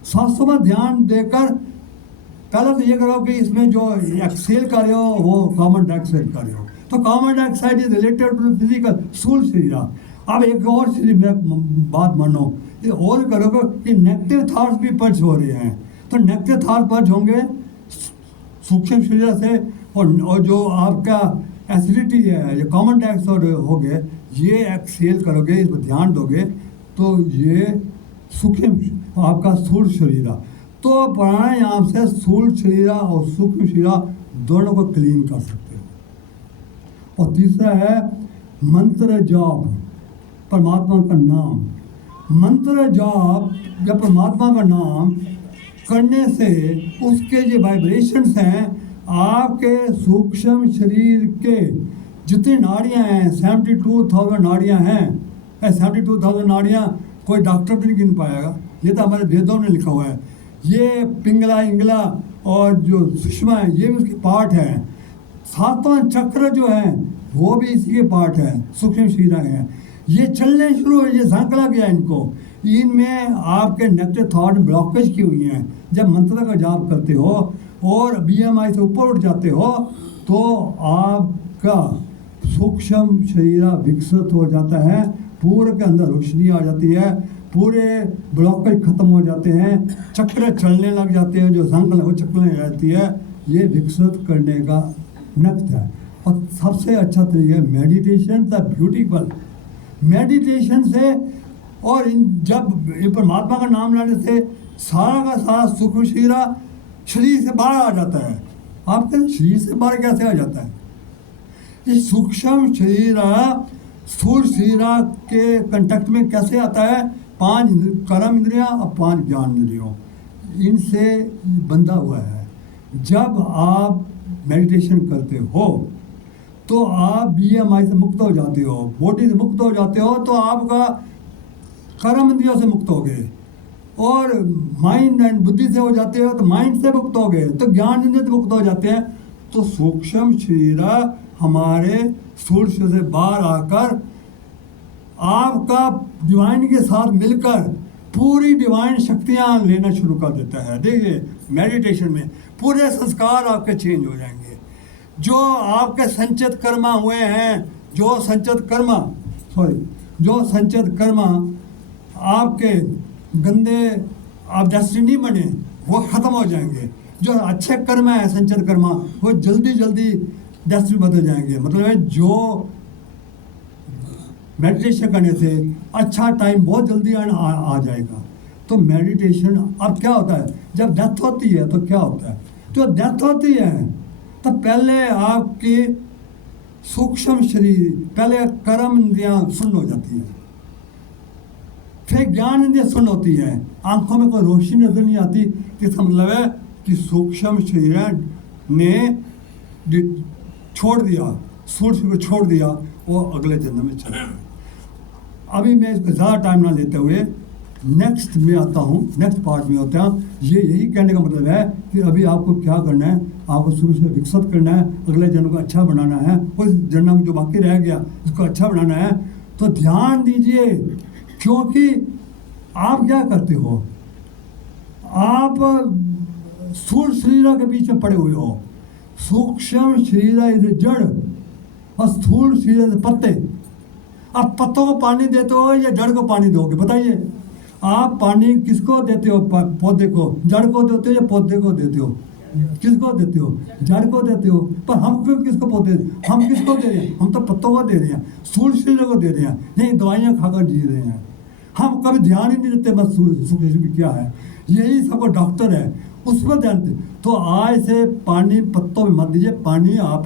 सांसों पर ध्यान देकर पहले तो ये करो कि इसमें जो एक्सेल कर रहे हो वो कार्बन डाइऑक्साइड कर रहे हो। तो carbon dioxide is related to physical स्थूल शरीर। अब एक और शरीर में बात मानो, ये और करोगे कि नेगेटिव थॉट्स भी पंच हो रहे हैं। तो नेगेटिव थॉट पंच होंगे सूक्ष्म शरीर से, और जो आपका एसिडिटी है, ये कार्बन डाइऑक्साइड हो गए, ये एक्सेल करोगे, इस पर ध्यान दोगे तो ये सूक्ष्म आपका स्थूल शरीर। तो प्राणायाम से स्थूल शरीर और सूक्ष्म शरीर दोनों को क्लीन कर सकते हो। और तीसरा है मंत्र जाप, परमात्मा का नाम। मंत्र जाप या परमात्मा का नाम करने से उसके जो वाइब्रेशंस हैं आपके सूक्ष्म शरीर के जितनी नाड़ियाँ हैं, 72,000 नाड़ियाँ हैं। 72,000 नाड़ियाँ कोई डॉक्टर भी नहीं गिन पाएगा, ये तो हमारे वेदों में लिखा हुआ है। ये पिंगला इंगला और जो सुषमा है ये भी उसके पार्ट हैं। सातवां चक्र जो है वो भी इसी के पार्ट है, सूक्ष्म शरीर हैं। ये चलने शुरू हुए, ये झांकला गया इनको, इनमें आपके नेगेटिव थॉट ब्लॉकेज की हुई हैं। जब मंत्र का जाप करते हो और BMI से ऊपर उठ जाते हो तो आपका सूक्ष्म शरीर विकसित हो जाता है, पूरे के अंदर रोशनी आ जाती है, पूरे ब्लॉकेज खत्म हो जाते हैं, चक्र चलने लग जाते हैं, जो संकल है वो चलने लग जाती है। ये विकसित करने का नक्त है। और सबसे अच्छा तरीका है मेडिटेशन, द ब्यूटीफुल मेडिटेशन से। और जब परमात्मा का नाम लेने से सारा का सारा सूक्ष्म शरीर से बाहर आ जाता है। आपके शरीर से बाहर कैसे आ जाता है? ये सूक्ष्म शरीर स्थूल शरीर के कंटेक्ट में कैसे आता है? 5 कर्म इंद्रियां और 5 ज्ञान इंद्रियों, इनसे बंधा हुआ है। जब आप मेडिटेशन करते हो तो आप बीएमआई से मुक्त हो जाते हो, बॉडी से मुक्त हो जाते हो, तो आपका कर्म इंद्रियों से मुक्त हो गए, और माइंड एंड बुद्धि से हो जाते हो तो माइंड से मुक्त हो गए, तो ज्ञान इंद्रिय से मुक्त हो जाते हैं। तो सूक्ष्म शरीर हमारे स्थूल शरीर से बाहर आकर आपका डिवाइन के साथ मिलकर पूरी डिवाइन शक्तियाँ लेना शुरू कर देता है। देखिए मेडिटेशन में पूरे संस्कार आपके चेंज हो जाएंगे। जो आपके संचित कर्मा हुए हैं, जो संचित कर्मा आपके गंदे आप डेस्टिनी बने, वो ख़त्म हो जाएंगे। जो अच्छे कर्म है संचित कर्मा, वो जल्दी जल्दी डेस्टिनी बदल जाएंगे। मतलब है जो मेडिटेशन करने से अच्छा टाइम बहुत जल्दी आ जाएगा। तो मेडिटेशन अब क्या होता है, जब डेथ होती है तो क्या होता है? तो डेथ होती है तो पहले आपकी सूक्ष्म शरीर, पहले कर्म इंद्रियां सुन्न हो जाती है, फिर ज्ञान इंद्रियां सुन्न होती है, आंखों में कोई रोशनी नजर नहीं आती। इसका मतलब है कि सूक्ष्म शरीर ने छोड़ दिया, सूर्य को छोड़ दिया, वो अगले जन्म में चला गया। अभी मैं इसको ज़्यादा टाइम ना लेते हुए नेक्स्ट में आता हूँ, नेक्स्ट पार्ट में होता है। यही कहने का मतलब है कि अभी आपको क्या करना है, आपको शुरू से विकसित करना है, अगले जन्म को अच्छा बनाना है, उस जन्म में जो बाकी रह गया उसको अच्छा बनाना है। तो ध्यान दीजिए, क्योंकि आप क्या करते हो, आप स्थूल शरीर के बीच में पड़े हुए हो। सूक्ष्म शरीर इधर जड़ और स्थूल शरीर पत्ते। आप पत्तों को पानी देते हो या जड़ को पानी दोगे? बताइए, आप पानी किसको देते हो? पौधे को। जड़ को देते हो या पौधे को देते हो? किसको देते हो? जड़ को देते हो। पर हम क्यों किसको पौधे, हम किसको दे रहे हैं? हम तो पत्तों को दे रहे हैं, स्थूल शरीर को दे रहे हैं, नहीं दवाइयाँ खाकर जी रहे हैं। हम कभी ध्यान ही नहीं देते बस सूक्ष्म शरीर क्या है। यही सबको डॉक्टर है, उस पर ध्यान दें। तो आज से पानी पत्तों में मत दीजिए, पानी आप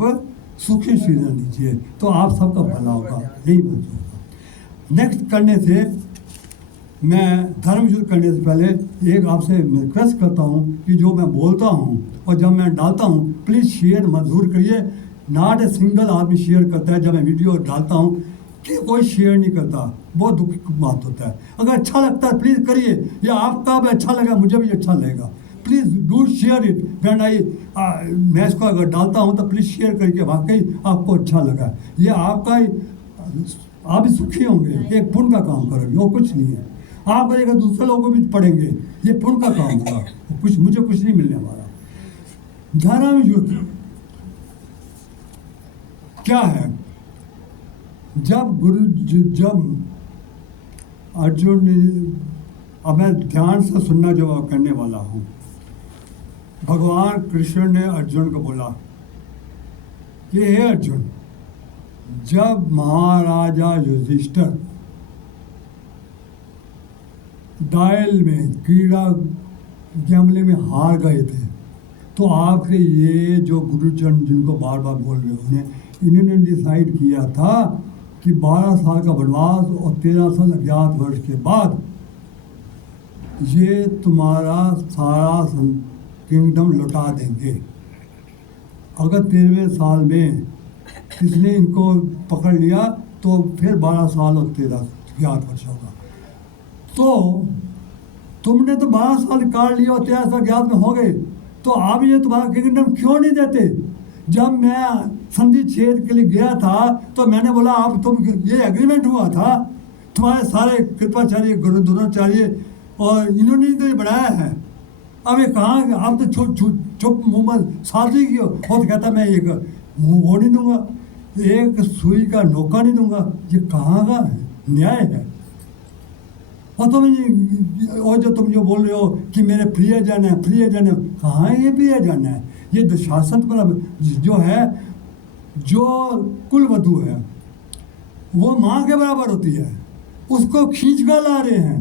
सूक्ष्म शरीर में दीजिए, तो आप सबका भला होगा। यही बात होगा। नेक्स्ट करने से मैं धर्म युद्ध करने से पहले एक आपसे रिक्वेस्ट करता हूँ कि जो मैं बोलता हूँ और जब मैं डालता हूँ, प्लीज़ शेयर मजबूर करिए। नॉट ए सिंगल आदमी शेयर करता है। जब मैं वीडियो डालता हूँ कि कोई शेयर नहीं करता, बहुत दुख की बात होता है। अगर अच्छा लगता है प्लीज़ करिए, या आपका भी अच्छा लगा मुझे भी अच्छा लगेगा। Please do share it when मैं इसको अगर डालता हूँ तो प्लीज़ शेयर करके वाकई आपको अच्छा लगा। ये आपका ही, आप भी सुखी होंगे, एक पुण्य का काम करोगे, वो कुछ नहीं है। आप करेगा दूसरे लोगों को भी पढ़ेंगे, ये पुण्य का काम होगा, कुछ मुझे कुछ नहीं मिलने वाला। 11वें युद्ध क्या है? जब अर्जुन ने, अब मैं ध्यान से सुनना जो करने वाला हूँ, भगवान कृष्ण ने अर्जुन को बोला कि हे अर्जुन, जब महाराजा युधिष्ठिर डायल में कीड़ा गैमले में हार गए थे, तो आपके ये जो गुरुजन जिनको बार बार बोल रहे उन्हें, इन्होंने डिसाइड किया था कि 12 साल का वनवास और 13 साल अज्ञात वर्ष के बाद ये तुम्हारा सारा किंगडम लौटा देंगे। अगर 13वें साल में किसने इनको पकड़ लिया तो फिर 12 साल और 13 अज्ञात वर्ष होगा। तो तुमने तो 12 साल काट लिया और 13 साल अज्ञात में हो गए, तो आप ये तुम्हारा किंगडम क्यों नहीं देते? जब मैं संधि छेद के लिए गया था तो मैंने बोला आप तुम, ये एग्रीमेंट हुआ था, तुम्हारे सारे कृपाचार्य द्रोणाचार्य और इन्होंने तो बनाया है। अब ये कहाँ, आप तो चुप मुँह में शादी की हो, और कहता मैं एक मुँह वो नहीं दूंगा, एक सुई का नौका नहीं दूंगा। ये कहाँ का न्याय है? और जो तुम जो बोल रहे हो कि मेरे प्रियजन है, प्रियजन है, कहाँ है ये प्रियजन है? ये दुशासन पर जो है, जो कुलवधु है वो माँ के बराबर होती है, उसको खींच कर ला रहे हैं।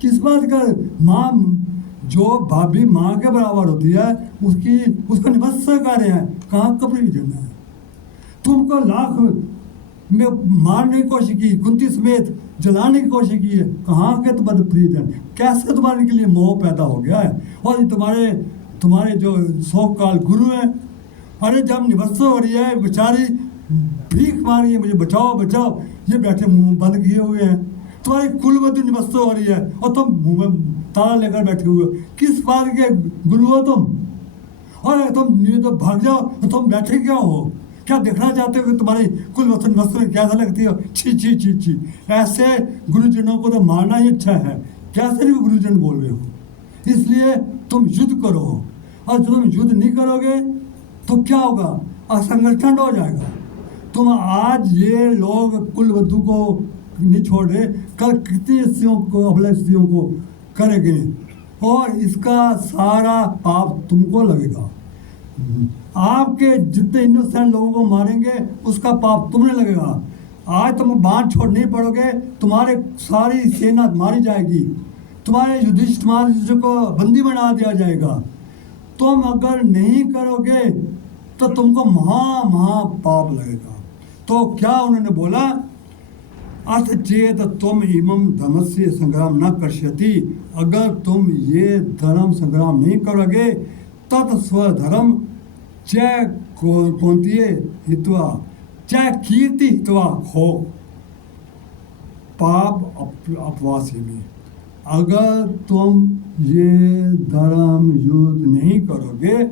किस बात का? माँ जो भाभी माँ के बराबर होती है उसको निमस्कार कर रहे हैं। कहाँ का प्रियजन है? तुमको लाख में मारने की कोशिश की, कुंती समेत जलाने की कोशिश की है। कहाँ के तुम्हारे प्रियजन, कैसे तुम्हारे के लिए मोह पैदा हो गया है। और ये तुम्हारे जो सौ काल गुरु हैं, अरे जब निवस्त हो रही है बेचारी भीख मारी है, मुझे बचाओ बचाओ, ये बैठे मुंह बंद किए हुए हैं। तुम्हारी कुलवधु निवस्त हो रही है और तुम मुंह में ताला लेकर बैठे हुए हो। किस बात के गुरु हो तुम? और तुम नहीं तो भाग जाओ, तो तुम बैठे क्यों हो? क्या देखना चाहते हो कि तुम्हारी कुलवधु निवस्त में कैसा लगती हो? छी छी छी छी। ऐसे गुरुजनों को तो मारना ही अच्छा है। कैसे भी गुरुजन बोल रहे हो? इसलिए तुम युद्ध करो, और जब तुम युद्ध नहीं करोगे तो क्या होगा? असंगठन हो जाएगा। तुम आज ये लोग कुलवधु को नहीं छोड़ रहे, कल कितनी स्त्रियों को, अबला स्त्रियों को करेंगे, और इसका सारा पाप तुमको लगेगा। आपके जितने इनोसेंट लोगों को मारेंगे उसका पाप तुमने लगेगा। आज तुम बांध छोड़ नहीं पड़ोगे, तुम्हारे सारी सेना मारी जाएगी, तुम्हारे युधिष्ठिर महाराज को बंदी बना दिया जाएगा। तुम अगर नहीं करोगे तो तुमको महा पाप लगेगा। तो क्या उन्होंने बोला? अथ चेत तुम इमं धर्मस्य संग्राम न कर्ष्यति, अगर तुम ये धर्म संग्राम नहीं करोगे, तत् स्वधर्म च कौंतीय हित्वा च कीर्ति हित्वा हो पाप अपवासी में। अगर तुम ये धर्म युद्ध नहीं करोगे,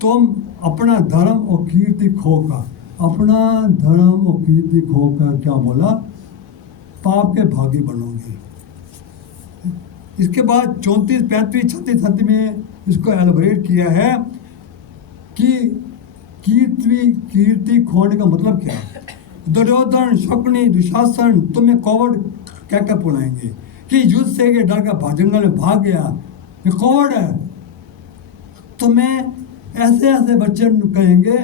तुम अपना धर्म और कीर्ति खोकर, अपना धर्म और कीर्ति खोकर क्या बोला? पाप के भागी बनोगे। इसके बाद 34, 35, 36, 37 में इसको एलबरेट किया है कि कीर्ति खोने का मतलब क्या है। दुर्योधन, शकुनी, दुशासन तुम्हें कौवड़ क्या बुलाएंगे कि युद्ध से के डर का जंगल में भाग गया, ये कौवड़ है। तुम्हें ऐसे ऐसे बच्चे कहेंगे,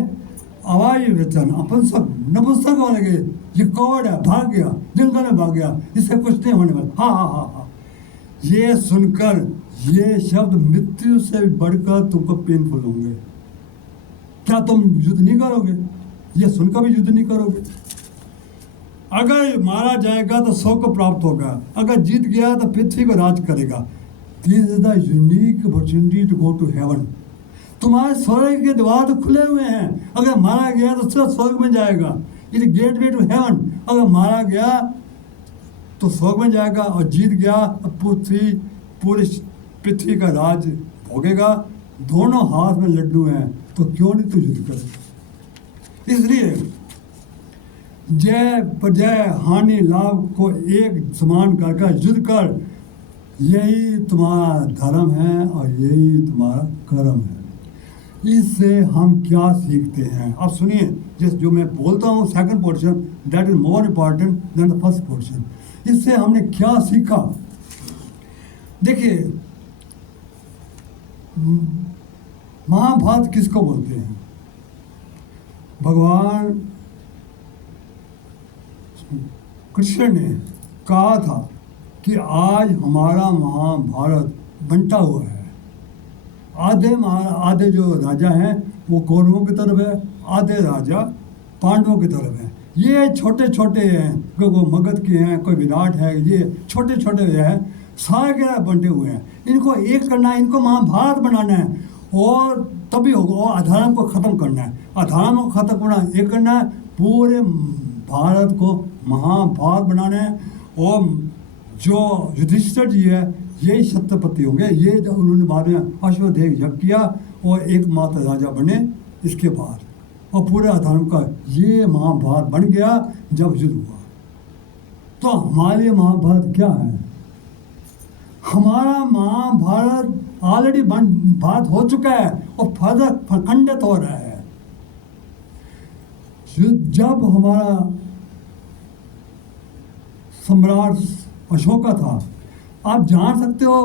आवाज वचन अपन सब नपुंसक बोलेंगे, ये कौवड़ है, भाग गया, जंगल में भाग गया, इससे कुछ नहीं होने वाला। हाँ हाँ हाँ हाँ। ये सुनकर ये शब्द मृत्यु से बढ़कर तुमको पेनफुल होंगे। क्या तुम युद्ध नहीं करोगे? ये सुनकर भी युद्ध नहीं करोगे? अगर मारा जाएगा तो 100 को प्राप्त होगा, अगर जीत गया तो पृथ्वी को राज करेगा। This is the unique opportunity to go to heaven. तुम्हारे स्वर्ग के द्वार तो खुले हुए हैं, अगर मारा गया तो सिर्फ स्वर्ग में जाएगा। It is gateway to heaven. अगर मारा गया तो स्वर्ग में जाएगा, और जीत गया तो पूरी पृथ्वी का राज भोगेगा। दोनों हाथ में लड्डू हैं, तो क्यों नहीं तू युद्ध करे? इसलिए जय प्रजय हानि लाभ को एक समान कर युद्ध कर, यही तुम्हारा धर्म है और यही तुम्हारा कर्म है। इससे हम क्या सीखते हैं? अब सुनिए, जिस जो मैं बोलता हूँ second portion, that is more important than the first portion. इससे हमने क्या सीखा? देखिए, महाभारत किसको बोलते हैं? भगवान कृष्ण ने कहा था कि आज हमारा महाभारत बंटा हुआ है। आधे जो राजा हैं वो कौरवों की तरफ है, आधे राजा पांडवों की तरफ है। ये छोटे छोटे हैं, कोई मगध के हैं, कोई विराट है, ये छोटे छोटे हैं, सारे के बंटे हुए हैं। इनको एक करना है, इनको महाभारत बनाना है, और तभी होगा। और अधर्म को ख़त्म करना है, अधर्म को ख़त्म करना है, एक करना है, पूरे भारत को महाभारत बनाना है। और जो युधिष्ठिर जी है, यही छत्रपति होंगे। ये जब उन्होंने बाद में अश्वमेध यज्ञ किया और एकमात्र राजा बने इसके बाद, और पूरे अधर्म का ये महाभारत बन गया जब युद्ध हुआ। तो हमारे महाभारत क्या है? हमारा महाभारत ऑलरेडी बात हो चुका है और फर्दर खंडित हो रहा है। जब हमारा सम्राट अशोका था, आप जान सकते हो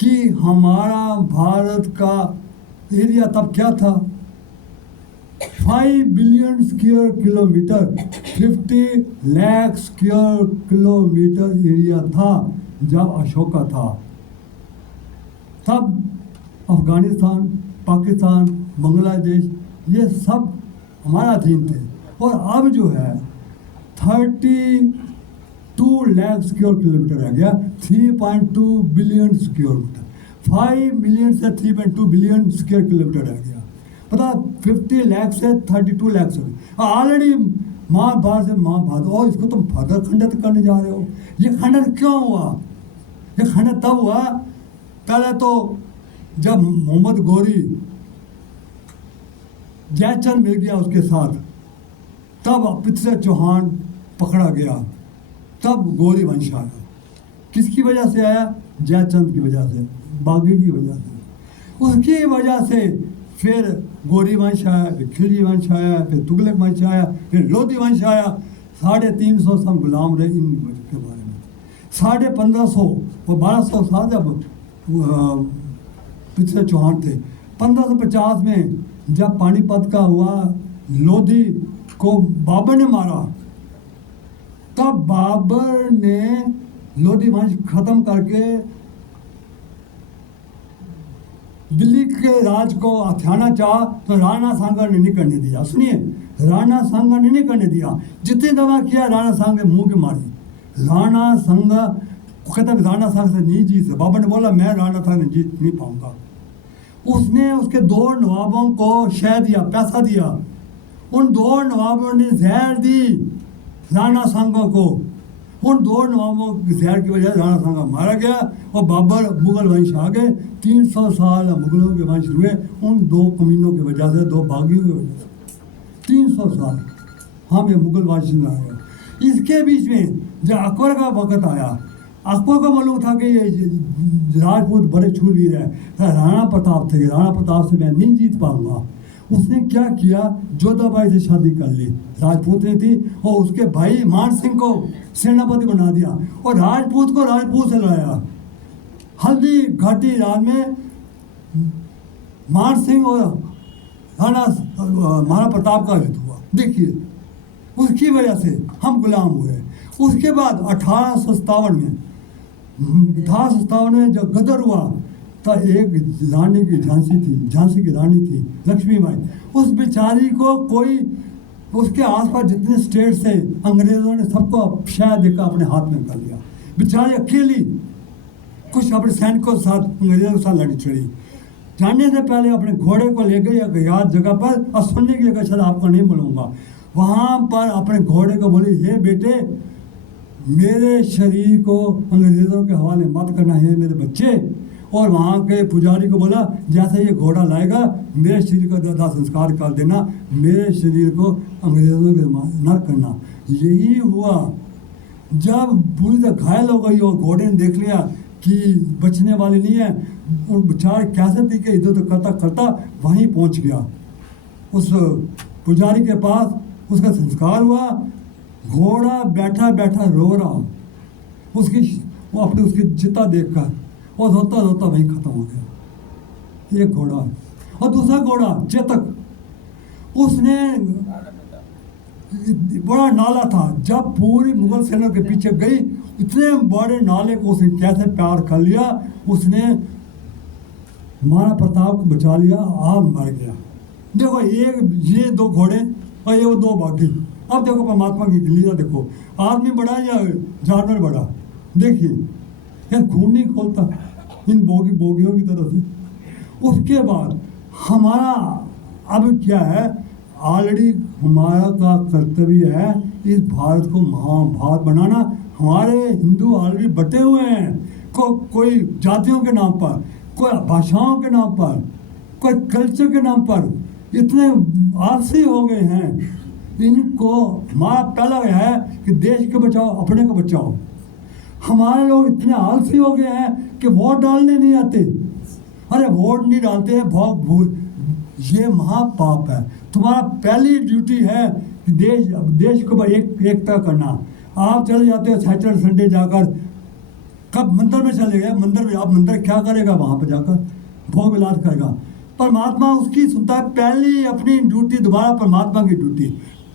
कि हमारा भारत का एरिया तब क्या था? 5 billion square kilometre, 50 lakh square kilometre area था जब अशोका था। तब अफगानिस्तान, पाकिस्तान, बांग्लादेश ये सब हमारा अधीन थे। और अब जो है 32 लाख स्क्वायर किलोमीटर रह गया, 3.2 बिलियन स्क्वायर मीटर, 5 मिलियन से 3.2 बिलियन स्क्वायर किलोमीटर रह गया। पता 50 लाख से 32 लाख से ऑलरेडी महाभारत से महाभारत, और इसको तुम फर्दर खंडित करने जा रहे हो। ये खंडन क्यों हुआ? ये खंडन तब हुआ, पहले तो जब मोहम्मद गौरी जयचंद मिल गया उसके साथ, तब पृथ्वी चौहान पकड़ा गया, तब गौरी वंश आया। किसकी वजह से आया? जयचंद की वजह से, बागी की वजह से। उसकी वजह से फिर गौरी वंश आया, फिर खिलजी वंश आया, फिर तुगलक वंश आया, फिर लोधी वंश आया। 350 सब गुलाम रहे इन के बारे में। 1550 और 1200 साल जब पृथ्वी चौहान थे। 1550 में जब पानीपत का हुआ, लोधी को बाबर ने मारा, तब बाबर ने लोधी वंश खत्म करके दिल्ली के राज को हथियाना चाहा, तो राणा सांगा ने नहीं करने दिया। सुनिए, राणा सांगा ने नहीं करने दिया। जितने दवा किया राणा सांगा मुंह के मारी। राणा सांगा कहता राणा सांगा से नहीं जीत। बाबर ने बोला मैं राणा सांगा ने जीत नहीं पाऊंगा। उसने उसके 2 नवाबों को शह दिया, पैसा दिया। उन 2 नवाबों ने जहर दी राणा सांगा को। उन 2 नवाबों की जहर की वजह से राणा सांगा मारा गया और बाबर मुगल वंश आ गए। 300 साल मुगलों के वंश हुए उन 2 कमीनों की वजह से, 2 बागियों की वजह से। 300 साल हम ये मुगल वंश में आए। इसके बीच में जब अकबर का वक्त आया, अकबर को मालूम था कि ये राजपूत बड़े शूरवीर है, राणा प्रताप थे, राणा प्रताप से मैं नहीं जीत पाऊंगा। उसने क्या किया, जोधाबाई से शादी कर ली, राजपूत थी, और उसके भाई मान सिंह को सेनापति बना दिया और राजपूत को राजपूत से लड़ाया। हल्दी घाटी राज में मान सिंह और महाराणा प्रताप का युद्ध हुआ। देखिए, उसकी वजह से हम गुलाम हुए। उसके बाद 1857 में जब गदर हुआ, तो एक रानी की झांसी की रानी थी लक्ष्मीबाई। उस बेचारी को कोई, उसके आसपास जितने स्टेट से अंग्रेजों ने सबको शह देकर अपने हाथ में कर लिया। बेचारी अकेली कुछ अपने सैनिकों के साथ अंग्रेजों के साथ लड़ी चढ़ी। जाने से पहले अपने घोड़े को ले गई एक याद जगह पर, और सुनने की जगह शायद आपको नहीं मिलूंगा। वहाँ पर अपने घोड़े को बोली, हे बेटे, मेरे शरीर को अंग्रेजों के हवाले मत करना है मेरे बच्चे। और वहाँ के पुजारी को बोला, जैसे ये घोड़ा लाएगा मेरे शरीर का दादा संस्कार कर देना, मेरे शरीर को अंग्रेजों के न करना। यही हुआ। जब पूरी तरह घायल हो गई और घोड़े ने देख लिया कि बचने वाली नहीं है, और बेचारे कैसे थी कि इधर उधर करता करता वहीं पहुँच गया उस पुजारी के पास। उसका संस्कार हुआ। घोड़ा बैठा बैठा रो रहा, वो अपनी उसकी चिता देखकर, और रोता रोता वहीं खत्म हो गया। एक घोड़ा और दूसरा घोड़ा चेतक, उसने बड़ा नाला था। जब पूरी मुगल सेना के पीछे गई, इतने बड़े नाले को उसने कैसे पार कर लिया, उसने महाराणा प्रताप को बचा लिया, आप मर गया। देखो, ये 2 घोड़े और ये वो 2 बागी। अब देखो परमात्मा की लीला देखो, आदमी बड़ा या जानवर बड़ा। देखिए, यार खून नहीं खोलता इन बोगियों की तरह से। उसके बाद हमारा अब क्या है, ऑलरेडी हमारा का कर्तव्य है इस भारत को महाभारत बनाना। हमारे हिंदू ऑलरेडी बटे हुए हैं, कोई जातियों के नाम पर, कोई भाषाओं के नाम पर, कोई कल्चर के नाम पर इतने आलसी हो गए हैं। इनको हमारा पहला है कि देश को बचाओ, अपने को बचाओ। हमारे लोग इतने आलसी हो गए हैं कि वोट डालने नहीं आते। अरे वोट नहीं डालते हैं, ये महापाप है। तुम्हारा पहली ड्यूटी है कि देश को एकता करना। आप चले जाते हो सैटरडे संडे जाकर, कब मंदिर में चले गए, मंदिर में आप मंदिर क्या करेगा, वहाँ पर जाकर भोग विलास करेगा। परमात्मा उसकी सुनता है, पहली अपनी ड्यूटी दोबारा परमात्मा की ड्यूटी।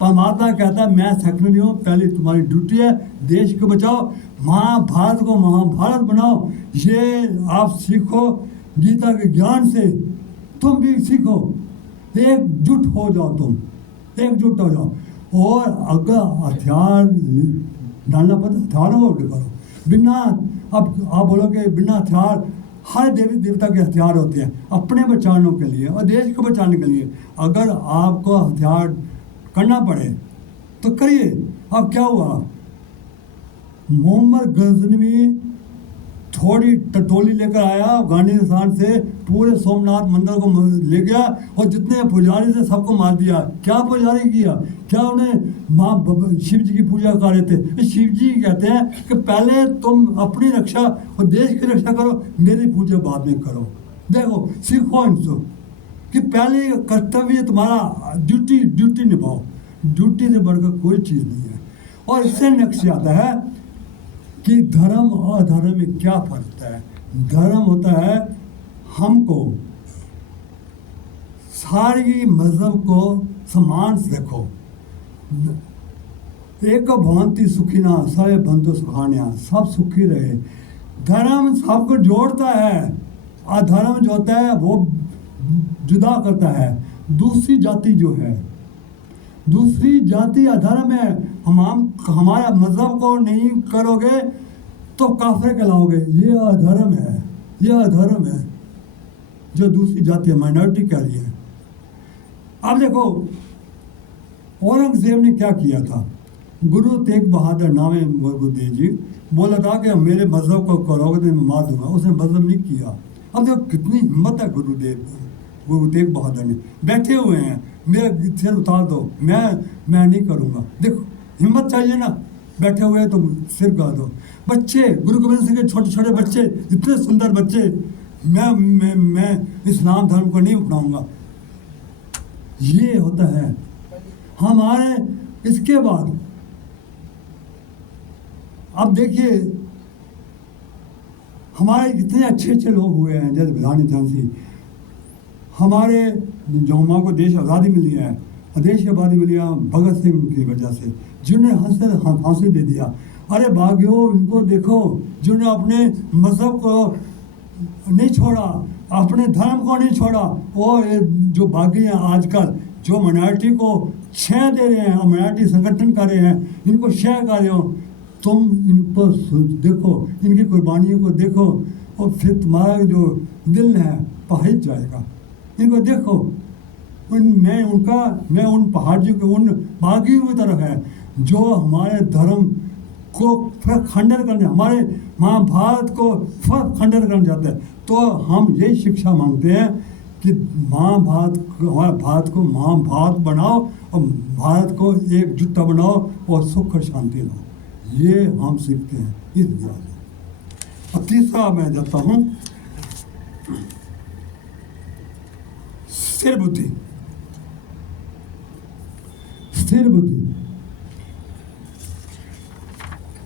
परमात्मा कहता है मैं सेक्रेटरी हूँ, पहली तुम्हारी ड्यूटी है देश को बचाओ, महाभारत को महाभारत बनाओ। ये आप सीखो गीता के ज्ञान से, तुम भी सीखो। एकजुट हो जाओ, तुम एकजुट हो जाओ। और अगर हथियार डालना पड़ता हथियारों को करो, बिना अब आप बोलोगे बिना हथियार, हर देवी देवता के हथियार होते हैं अपने बचाने के लिए और देश को बचाने के लिए। अगर आपको हथियार करना पड़े तो करिए। अब क्या हुआ, मोहम्मद गजनवी थोड़ी टटोली लेकर आया अफगानिस्तान से, पूरे सोमनाथ मंदिर को ले गया और जितने पुजारी थे सबको मार दिया। क्या पुजारी किया, क्या उन्हें माँ शिव जी की पूजा कर रहे थे। शिव जी कहते हैं कि पहले तुम अपनी रक्षा और देश की रक्षा करो, मेरी पूजा बाद में करो। देखो सीखो इनसे कि पहले कर्तव्य तुम्हारा ड्यूटी निभाओ, ड्यूटी से बढ़कर कोई चीज़ नहीं है। और इससे नेक्स्ट आता है कि धर्म और अधर्म में क्या फर्क है। धर्म होता है हमको सारी मजहब को समान से देखो, एक भवंती सुखिना सब बंधु सुखानिया, सब सुखी रहे। धर्म सबको जोड़ता है, अधर्म जो होता है वो जुदा करता है। दूसरी जाति जो है, दूसरी जाति अधर्म है। हम हमारा मजहब को नहीं करोगे तो काफिर कहलाओगे, ये अधर्म है, ये अधर्म है जो दूसरी जाति माइनॉरिटी कह रही है। अब देखो औरंगजेब ने क्या किया था, गुरु तेग बहादुर नाम है गुरुदेव जी, बोला था कि मेरे मजहब को करोगे तो मैं मार दूंगा। उसने मजहब नहीं किया। अब देखो कितनी हिम्मत है गुरु तेग बहादुर ने, बैठे हुए हैं मेरा सिर उतार दो, मैं नहीं करूँगा। देखो हिम्मत चाहिए ना, बैठे हुए तो सिर उतार दो। बच्चे गुरु गोबिंद सिंह के छोटे छोटे बच्चे, इतने सुंदर बच्चे, मैं इस्लाम धर्म को नहीं अपनाऊंगा। ये होता है हमारे। इसके बाद अब देखिए हमारे कितने अच्छे अच्छे लोग हुए हैं, जैसे भिलानी झांसी, हमारे जो माँ को देश आज़ादी मिली है, देश की आज़ादी मिली है भगत सिंह की वजह से, जिन्होंने फांसी दे दिया। अरे भाग्यो इनको देखो, जिन्होंने अपने मजहब को नहीं छोड़ा, अपने धर्म को नहीं छोड़ा। और जो बागी हैं आजकल जो माइनॉरिटी को शह दे रहे हैं, माइनॉरिटी संगठन कर रहे हैं, इनको शह कर रहे हो, तुम इन पर देखो, इनकी कुर्बानियों को देखो और फिर तुम्हारा जो दिल है पहाड़ जाएगा। इनको देखो, मैं उन पहाड़ियों के उन बागियों की तरफ है जो हमारे धर्म को खंडन करने, हमारे महाभारत को खंडन करना चाहते हैं। तो हम यही शिक्षा मांगते हैं कि महाभारत, हमारे भारत को महाभारत बनाओ और भारत को एकजुटता बनाओ और सुख और शांति लो। ये हम सीखते हैं इस दिशा से। अब तीसरा मैं जाता हूँ, स्थिर बुद्धि। स्थिर बुद्धि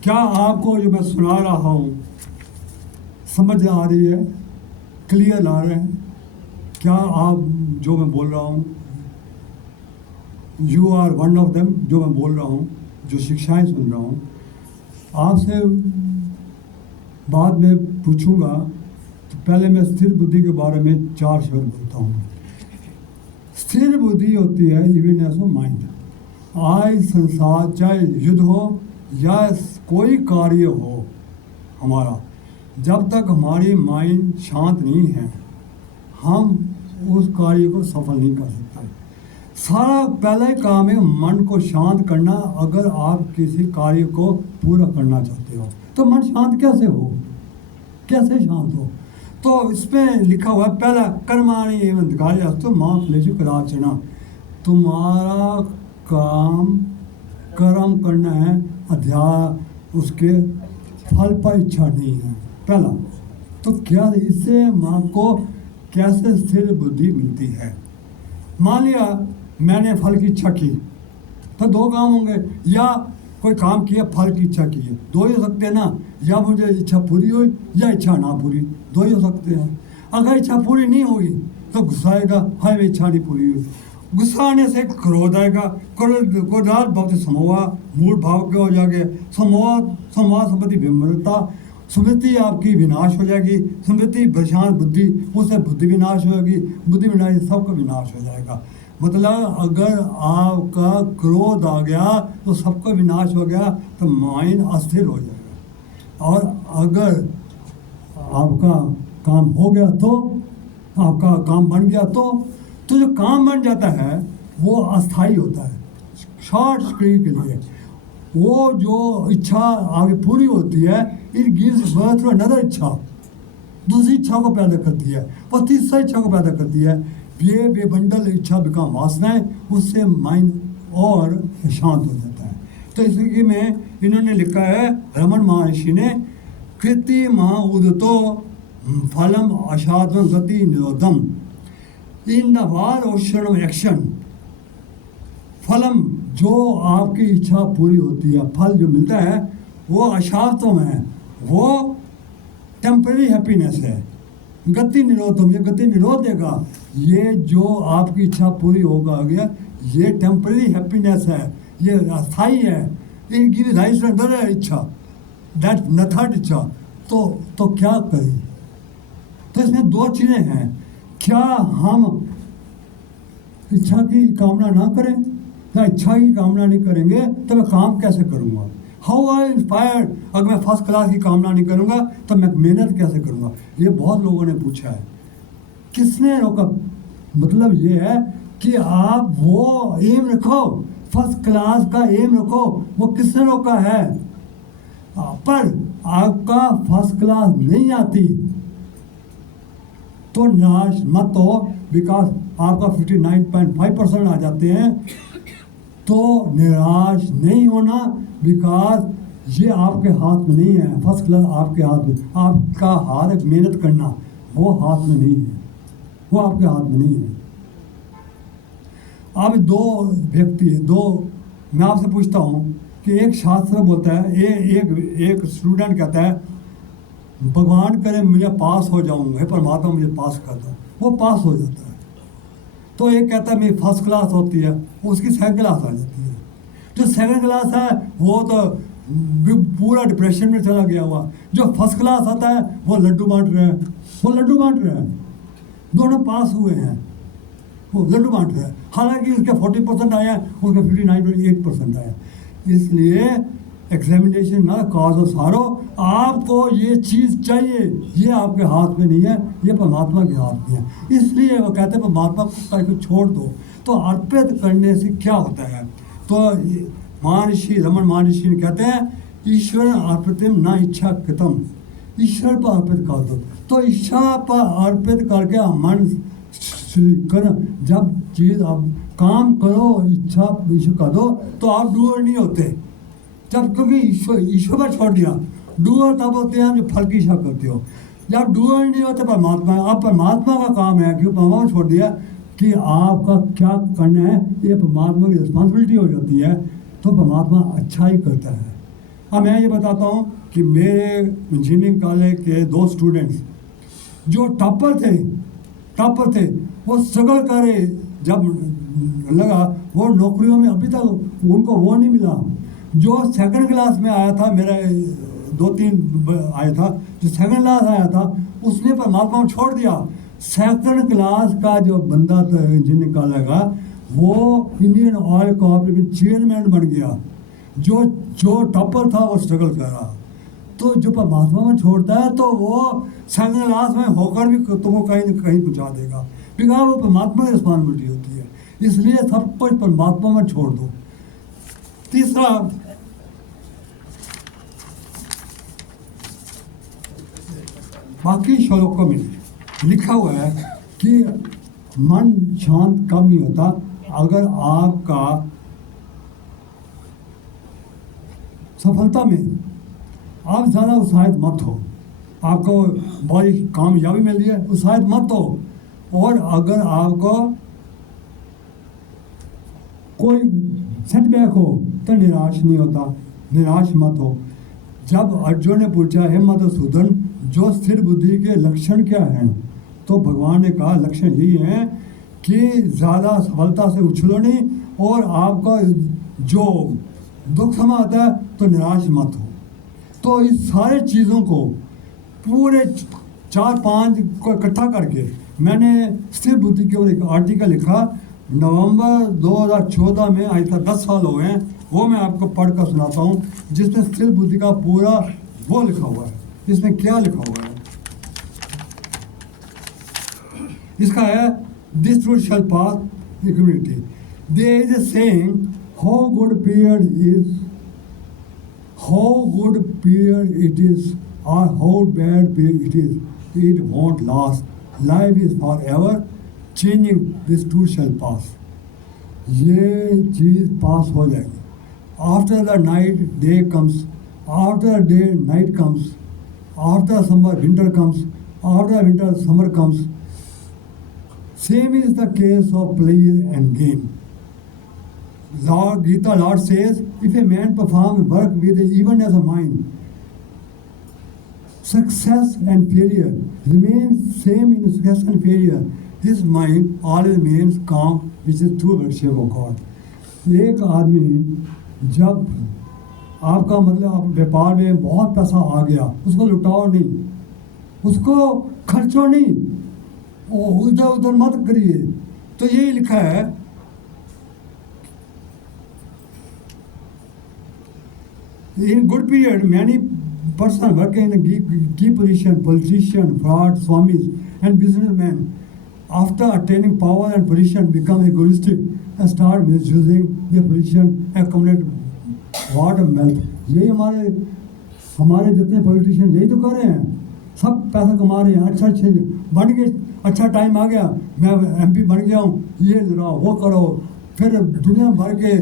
क्या आपको जो मैं सुना रहा हूँ समझ आ रही है, क्लियर आ रहे हैं? क्या आप जो मैं बोल रहा हूँ, you are one of them, जो मैं बोल रहा हूँ, जो शिक्षाएं सुन रहा हूँ। आपसे बाद में पूछूंगा तो पहले मैं स्थिर बुद्धि के बारे में 4 शब्द बोलता हूँ। स्थिर बुद्धि होती है इविनेस ऑफ माइंड। आज संसार चाहे युद्ध हो या कोई कार्य हो हमारा, जब तक हमारी माइंड शांत नहीं है हम उस कार्य को सफल नहीं कर सकते। सारा पहला ही काम है मन को शांत करना। अगर आप किसी कार्य को पूरा करना चाहते हो तो मन शांत कैसे हो, कैसे शांत हो? तो इसमें लिखा हुआ है पहला, कर्माणि एवं अधिकार्यस्तु मां फलेषु कदाचन। तुम्हारा काम कर्म करना है, अध्याय उसके फल पर इच्छा नहीं है। पहला तो क्या इससे मां को कैसे स्थिर बुद्धि मिलती है? मान लिया मैंने फल की इच्छा की तो 2 काम होंगे, या कोई काम किया फल की इच्छा की है, 2 ही हो सकते हैं ना, या मुझे इच्छा पूरी हुई या इच्छा ना पूरी, 2 ही हो सकते हैं। अगर इच्छा पूरी नहीं होगी तो गुस्सा आएगा, हाय मेरी इच्छा नहीं पूरी हुई। गुस्सा आने से क्रोध आएगा, क्रोधात भवति समोहा, मूड भाव के हो जाएंगे, समोहा संपत्ति विमलता, स्मृति आपकी विनाश हो जाएगी, स्मृति प्रशांत बुद्धि, उससे बुद्धि विनाश होगी, बुद्धि विनाश सबका विनाश हो जाएगा। मतलब अगर आपका क्रोध आ गया तो सबका विनाश हो गया, तो माइंड अस्थिर हो जाएगा। और अगर आपका काम हो गया तो, आपका काम बन गया तो जो काम बन जाता है वो अस्थाई होता है, शॉर्ट स्क्रीन के लिए। वो जो इच्छा आगे पूरी होती है, it gives birth to another इच्छा, दूसरी इच्छा को पैदा करती है, वो तीसरी इच्छा को पैदा करती है। ये बेबंडल इच्छा बिकम वासनाएं, उससे माइंड और शांत हो जाता है। तो इसलिए में इन्होंने लिखा है, रमन महर्षि ने, कृति माँ उदतो फलम असाधन गति निरोधम in the war ocean action. फलम, जो आपकी इच्छा पूरी होती है, फल जो मिलता है वो अशांतम है, वो टेम्पररी हैप्पीनेस है। गति निरोधम, ये गति निरोध देगा। ये जो आपकी इच्छा पूरी होगा गया, ये टेम्पररी हैप्पीनेस है, ये अस्थाई है। इन गिव राइज टू अनदर इच्छा, दैट नथर्ड इच्छा। तो क्या करें? तो इसमें दो चीज़ें हैं। क्या हम इच्छा की कामना ना करें? या इच्छा की कामना नहीं करेंगे तो मैं काम कैसे करूँगा? How I inspired? अगर मैं फर्स्ट क्लास की कामना नहीं करूँगा तो मैं मेहनत कैसे करूँगा? ये बहुत लोगों ने पूछा है। किसने रोका? मतलब ये है कि आप वो एम रखो, फर्स्ट क्लास का एम रखो। वो किसने रोका है? पर आपका फर्स्ट क्लास नहीं आती तो निराश मत हो, बिकॉज आपका 59.5% आ जाते हैं। तो निराश नहीं होना, बिकॉज ये आपके हाथ में नहीं है। फर्स्ट क्लास आपके हाथ में, आपका हाथ मेहनत करना, वो हाथ में नहीं है, वो आपके हाथ में नहीं है। अब दो व्यक्ति है, दो, मैं आपसे पूछता हूँ कि एक शास्त्र बोलता है, एक स्टूडेंट कहता है भगवान करे मुझे पास हो जाऊँ, हे परमात्मा मुझे पास कर दो, वो पास हो जाता है। तो एक कहता है मेरी फर्स्ट क्लास होती है, उसकी सेकंड क्लास आ जाती है। जो सेकंड क्लास है वो तो पूरा डिप्रेशन में चला गया हुआ। जो फर्स्ट क्लास आता है वो लड्डू बांट रहे हैं, वो लड्डू बांट रहे हैं, दोनों पास हुए हैं, वो लड्डू बांट रहे हैं। हालांकि उसके 40% आया है, उसके 59.8% आया। इसलिए एग्जामिनेशन ना कॉज ऑफ सारो, आपको ये चीज़ चाहिए, ये आपके हाथ में नहीं है, ये परमात्मा के हाथ में है। इसलिए वो कहते हैं परमात्मा को छोड़ दो। तो अर्पित करने से क्या होता है? तो महर्षि रमन महर्षि ने कहते हैं ईश्वर अर्पितम ना इच्छा कृतम, ईश्वर पर अर्पित कर दो। तो इच्छा पर अर्पित करके मन कर, जब चीज़ आप काम करो, इच्छा कर दो, तो आप डूअर नहीं होते। जब क्योंकि ईश्वर पर छोड़ दिया, डूअर तब होते हैं जो फल की इच्छा करते हो। जब डूअर नहीं होते परमात्मा, अब परमात्मा का काम है कि परमात्मा छोड़ दिया कि आपका क्या करना है, ये परमात्मा की रिस्पॉन्सिबिलिटी हो जाती है। तो परमात्मा अच्छा ही करता है। अब मैं ये बताता हूँ कि मेरे इंजीनियरिंग कॉलेज के 2 स्टूडेंट्स जो टॉपर थे, वो स्ट्रगल करे, जब लगा वो नौकरियों में, अभी तक उनको वो नहीं मिला। जो सेकंड क्लास में आया था, मेरा 2-3 आया था, जो सेकंड क्लास आया था उसने परमात्मा को छोड़ दिया। सेकंड क्लास का जो बंदा था इंजीनियरिंग कॉलेज का, वो इंडियन ऑयल कॉर्पोरेशन चेयरमैन बन गया। जो टॉपर था वो स्ट्रगल कर रहा। तो जो परमात्मा में छोड़ता है तो वो सेकंड क्लास में होकर भी तुमको कहीं न कहीं पहुँचा देगा, बिकॉज वो परमात्मा की रिस्पॉन्सिबिलिटी होती है। इसलिए सब कुछ परमात्मा में छोड़ दो। तीसरा, बाकी श्लोकों में लिखा हुआ है कि मन शांत कब नहीं होता, अगर आपका सफलता में आप ज़्यादा उत्साहित मत हो, आपको बड़ी कामयाबी मिल रही है, उत्साहित मत हो। और अगर आपको कोई सेटबैक हो तो निराश नहीं होता, निराश मत हो। जब अर्जुन ने पूछा हे मधुसूदन, जो स्थिर बुद्धि के लक्षण क्या हैं, तो भगवान ने कहा लक्षण यही है कि ज़्यादा सफलता से उछलो नहीं, और आपका जो दुख समय आता है तो निराश मत हो। तो इस सारे चीज़ों को पूरे 4-5 को इकट्ठा करके मैंने स्थिर बुद्धि के ऊपर एक आर्टिकल लिखा, नवंबर 2014 में आज तक 10 साल हो गए हैं, वो मैं आपको पढ़ कर सुनाता हूँ, जिसमें स्थिर बुद्धि का पूरा वो लिखा हुआ है। इसमें क्या लिखा हुआ है? इसका है this truth shall pass equity. There is a saying how good period it is और how bad period it is, it won't last, life is forever changing, this truth shall pass. ये चीज़ पास हो जाएगी। After the night day comes, after the day night comes, after summer winter comes, after winter summer comes. Same is the case of pleasure and gain. Lord says, if a man performs work with even as a mind, success and failure remains same in success and failure. His mind always remains calm, which is true worship of God. एक आदमी जब आपका मतलब आप व्यापार में बहुत पैसा आ गया, उसको लुटाओ नहीं, उसको खर्चो नहीं, उधर उधर मत करिए। तो यही लिखा है in good period many person work in key position, politician, fraud, swamis and businessman after attaining power and position become egoistic and start misusing the position accumulate what wealth. यही हमारे जितने पॉलिटिशियन यही तो कर रहे हैं, सब पैसा कमा रहे हैं, अच्छा अच्छे बन गए, अच्छा टाइम आ गया, मैं एमपी बन गया हूँ, ये लड़ाओ वो करो, फिर दुनिया भर के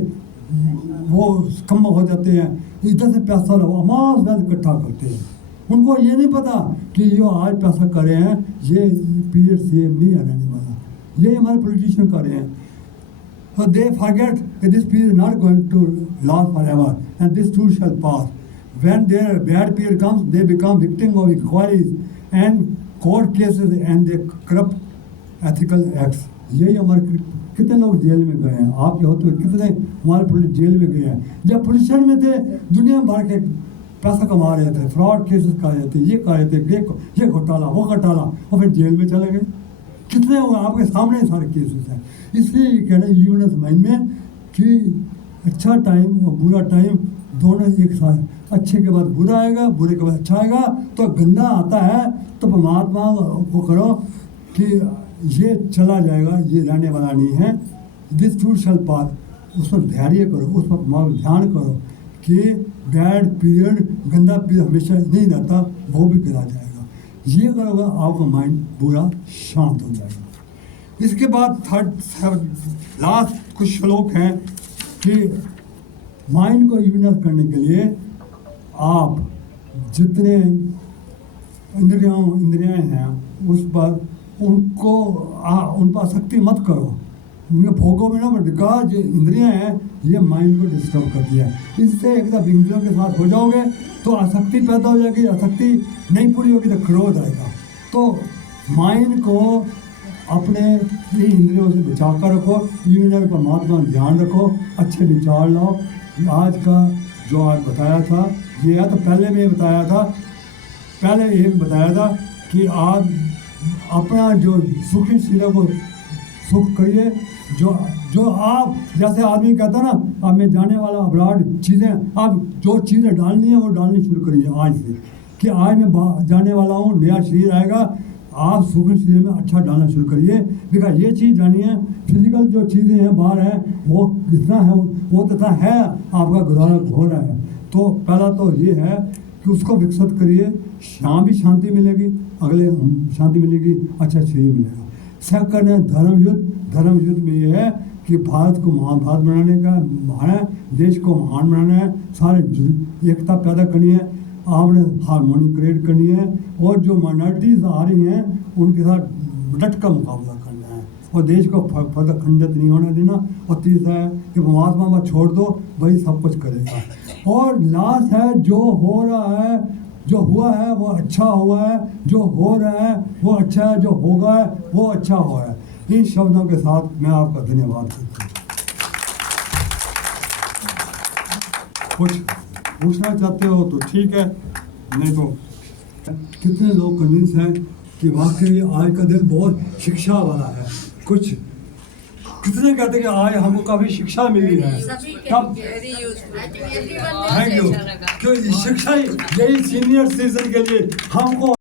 वो कम हो जाते हैं, इधर से पैसा लो, अमास वेल्थ इकट्ठा करते हैं। उनको ये नहीं पता कि ये आज पैसा कर रहे हैं, ये पीरियड सेम नहीं रहने वाला, ये हमारे पॉलिटिशियन कर रहे हैं। So they forget that this period is not going to last forever, and this too shall pass. When their bad period comes, they become victims of inquiries and court cases and they corrupt ethical acts. यही हमारे कितने लोग जेल में गए हैं, आपके होते हुए कितने हमारे पुलिस जेल में गए हैं। जब पोजीशन में थे, दुनिया भर के पैसा कमा रहे थे, फ्रॉड केसेस कर रहे थे, ये कर रहे थे, ये घोटाला वो घोटाला, और फिर जेल में चले गए। कितने हुए आपके सामने सारे केसेस हैं। इसलिए ये कहना यूनियन माइंड में कि अच्छा टाइम और बुरा टाइम दोनों एक साथ, अच्छे के बाद बुरा आएगा, बुरे के बाद अच्छा आएगा। तो गंदा आता है तो परमात्मा को करो कि ये चला जाएगा, ये रहने वाला नहीं है, दिस ट्रूथ शैल पास। उस पर धैर्य करो, उस पर ध्यान करो कि बैड पीरियड, गंदा पीरियड हमेशा नहीं रहता, वो भी गिरा जाएगा। ये करोगे आपका माइंड पूरा शांत हो जाएगा। इसके बाद लास्ट कुछ श्लोक हैं कि माइंड को यूनिट करने के लिए आप जितने इंद्रियां हैं उस पर उन पर आसक्ति मत करो, उनके भोगों में ना भटका। जो इंद्रियां हैं ये माइंड को डिस्टर्ब करती है। इससे एक दफ़ा इंद्रियों के साथ हो जाओगे तो आसक्ति पैदा हो जाएगी, आसक्ति नहीं पूरी होगी तो क्रोध आएगा। तो माइंड को अपने इंद्रियों से बचा कर रखो, यूनियन परमात्मा ध्यान रखो, अच्छे विचार लाओ। आज का जो आज बताया था ये है, तो पहले में बताया था, पहले ये बताया था कि आप अपना जो सुखी चीज़ों को सुख करिए। जो आप जैसे आदमी कहता है ना, आप में जाने वाला अब्राड चीज़ें, आप जो चीज़ें डालनी है वो डालनी शुरू करिए आज से, कि आज मैं जाने वाला हूँ, नया शरीर आएगा, आप सुखी चीज़ें में अच्छा डालना शुरू करिए। बिकॉज ये चीज़ जानी है, फिजिकल जो चीज़ें हैं बाहर है वो कितना है, वो तथा है आपका गुजारा हो रहा है। तो पहला तो ये है कि उसको विकसित करिए, यहाँ भी शांति मिलेगी, अगले शांति मिलेगी, अच्छा शरीर मिलेगा। सेकंड है धर्म युद्ध। धर्म युद्ध में ये है कि भारत को महान भारत बनाने का है, देश को महान बनाना है, सारे एकता पैदा करनी है, आपने हारमोनी क्रिएट करनी है, और जो माइनॉरिटीज़ आ रही हैं उनके साथ डट का मुकाबला करना है, और देश को फर्दर खंडित नहीं होने देना। और तीसरा है कि परमात्मा पर छोड़ दो, वही सब कुछ करेगा। और लास्ट है जो हो रहा है, जो हुआ है वो अच्छा हुआ है, जो हो रहा है वो अच्छा है, जो होगा है वो अच्छा हुआ है। इन शब्दों के साथ मैं आपका धन्यवाद करता हूँ। कुछ पूछना चाहते हो तो ठीक है, नहीं तो कितने लोग कन्विंस हैं कि वाकई आज का दिन बहुत शिक्षा वाला है। कुछ कितने कहते कि आज हमको काफी शिक्षा मिली है। तब थैंक यू, क्योंकि शिक्षा यही सीनियर सिटीजन के लिए हमको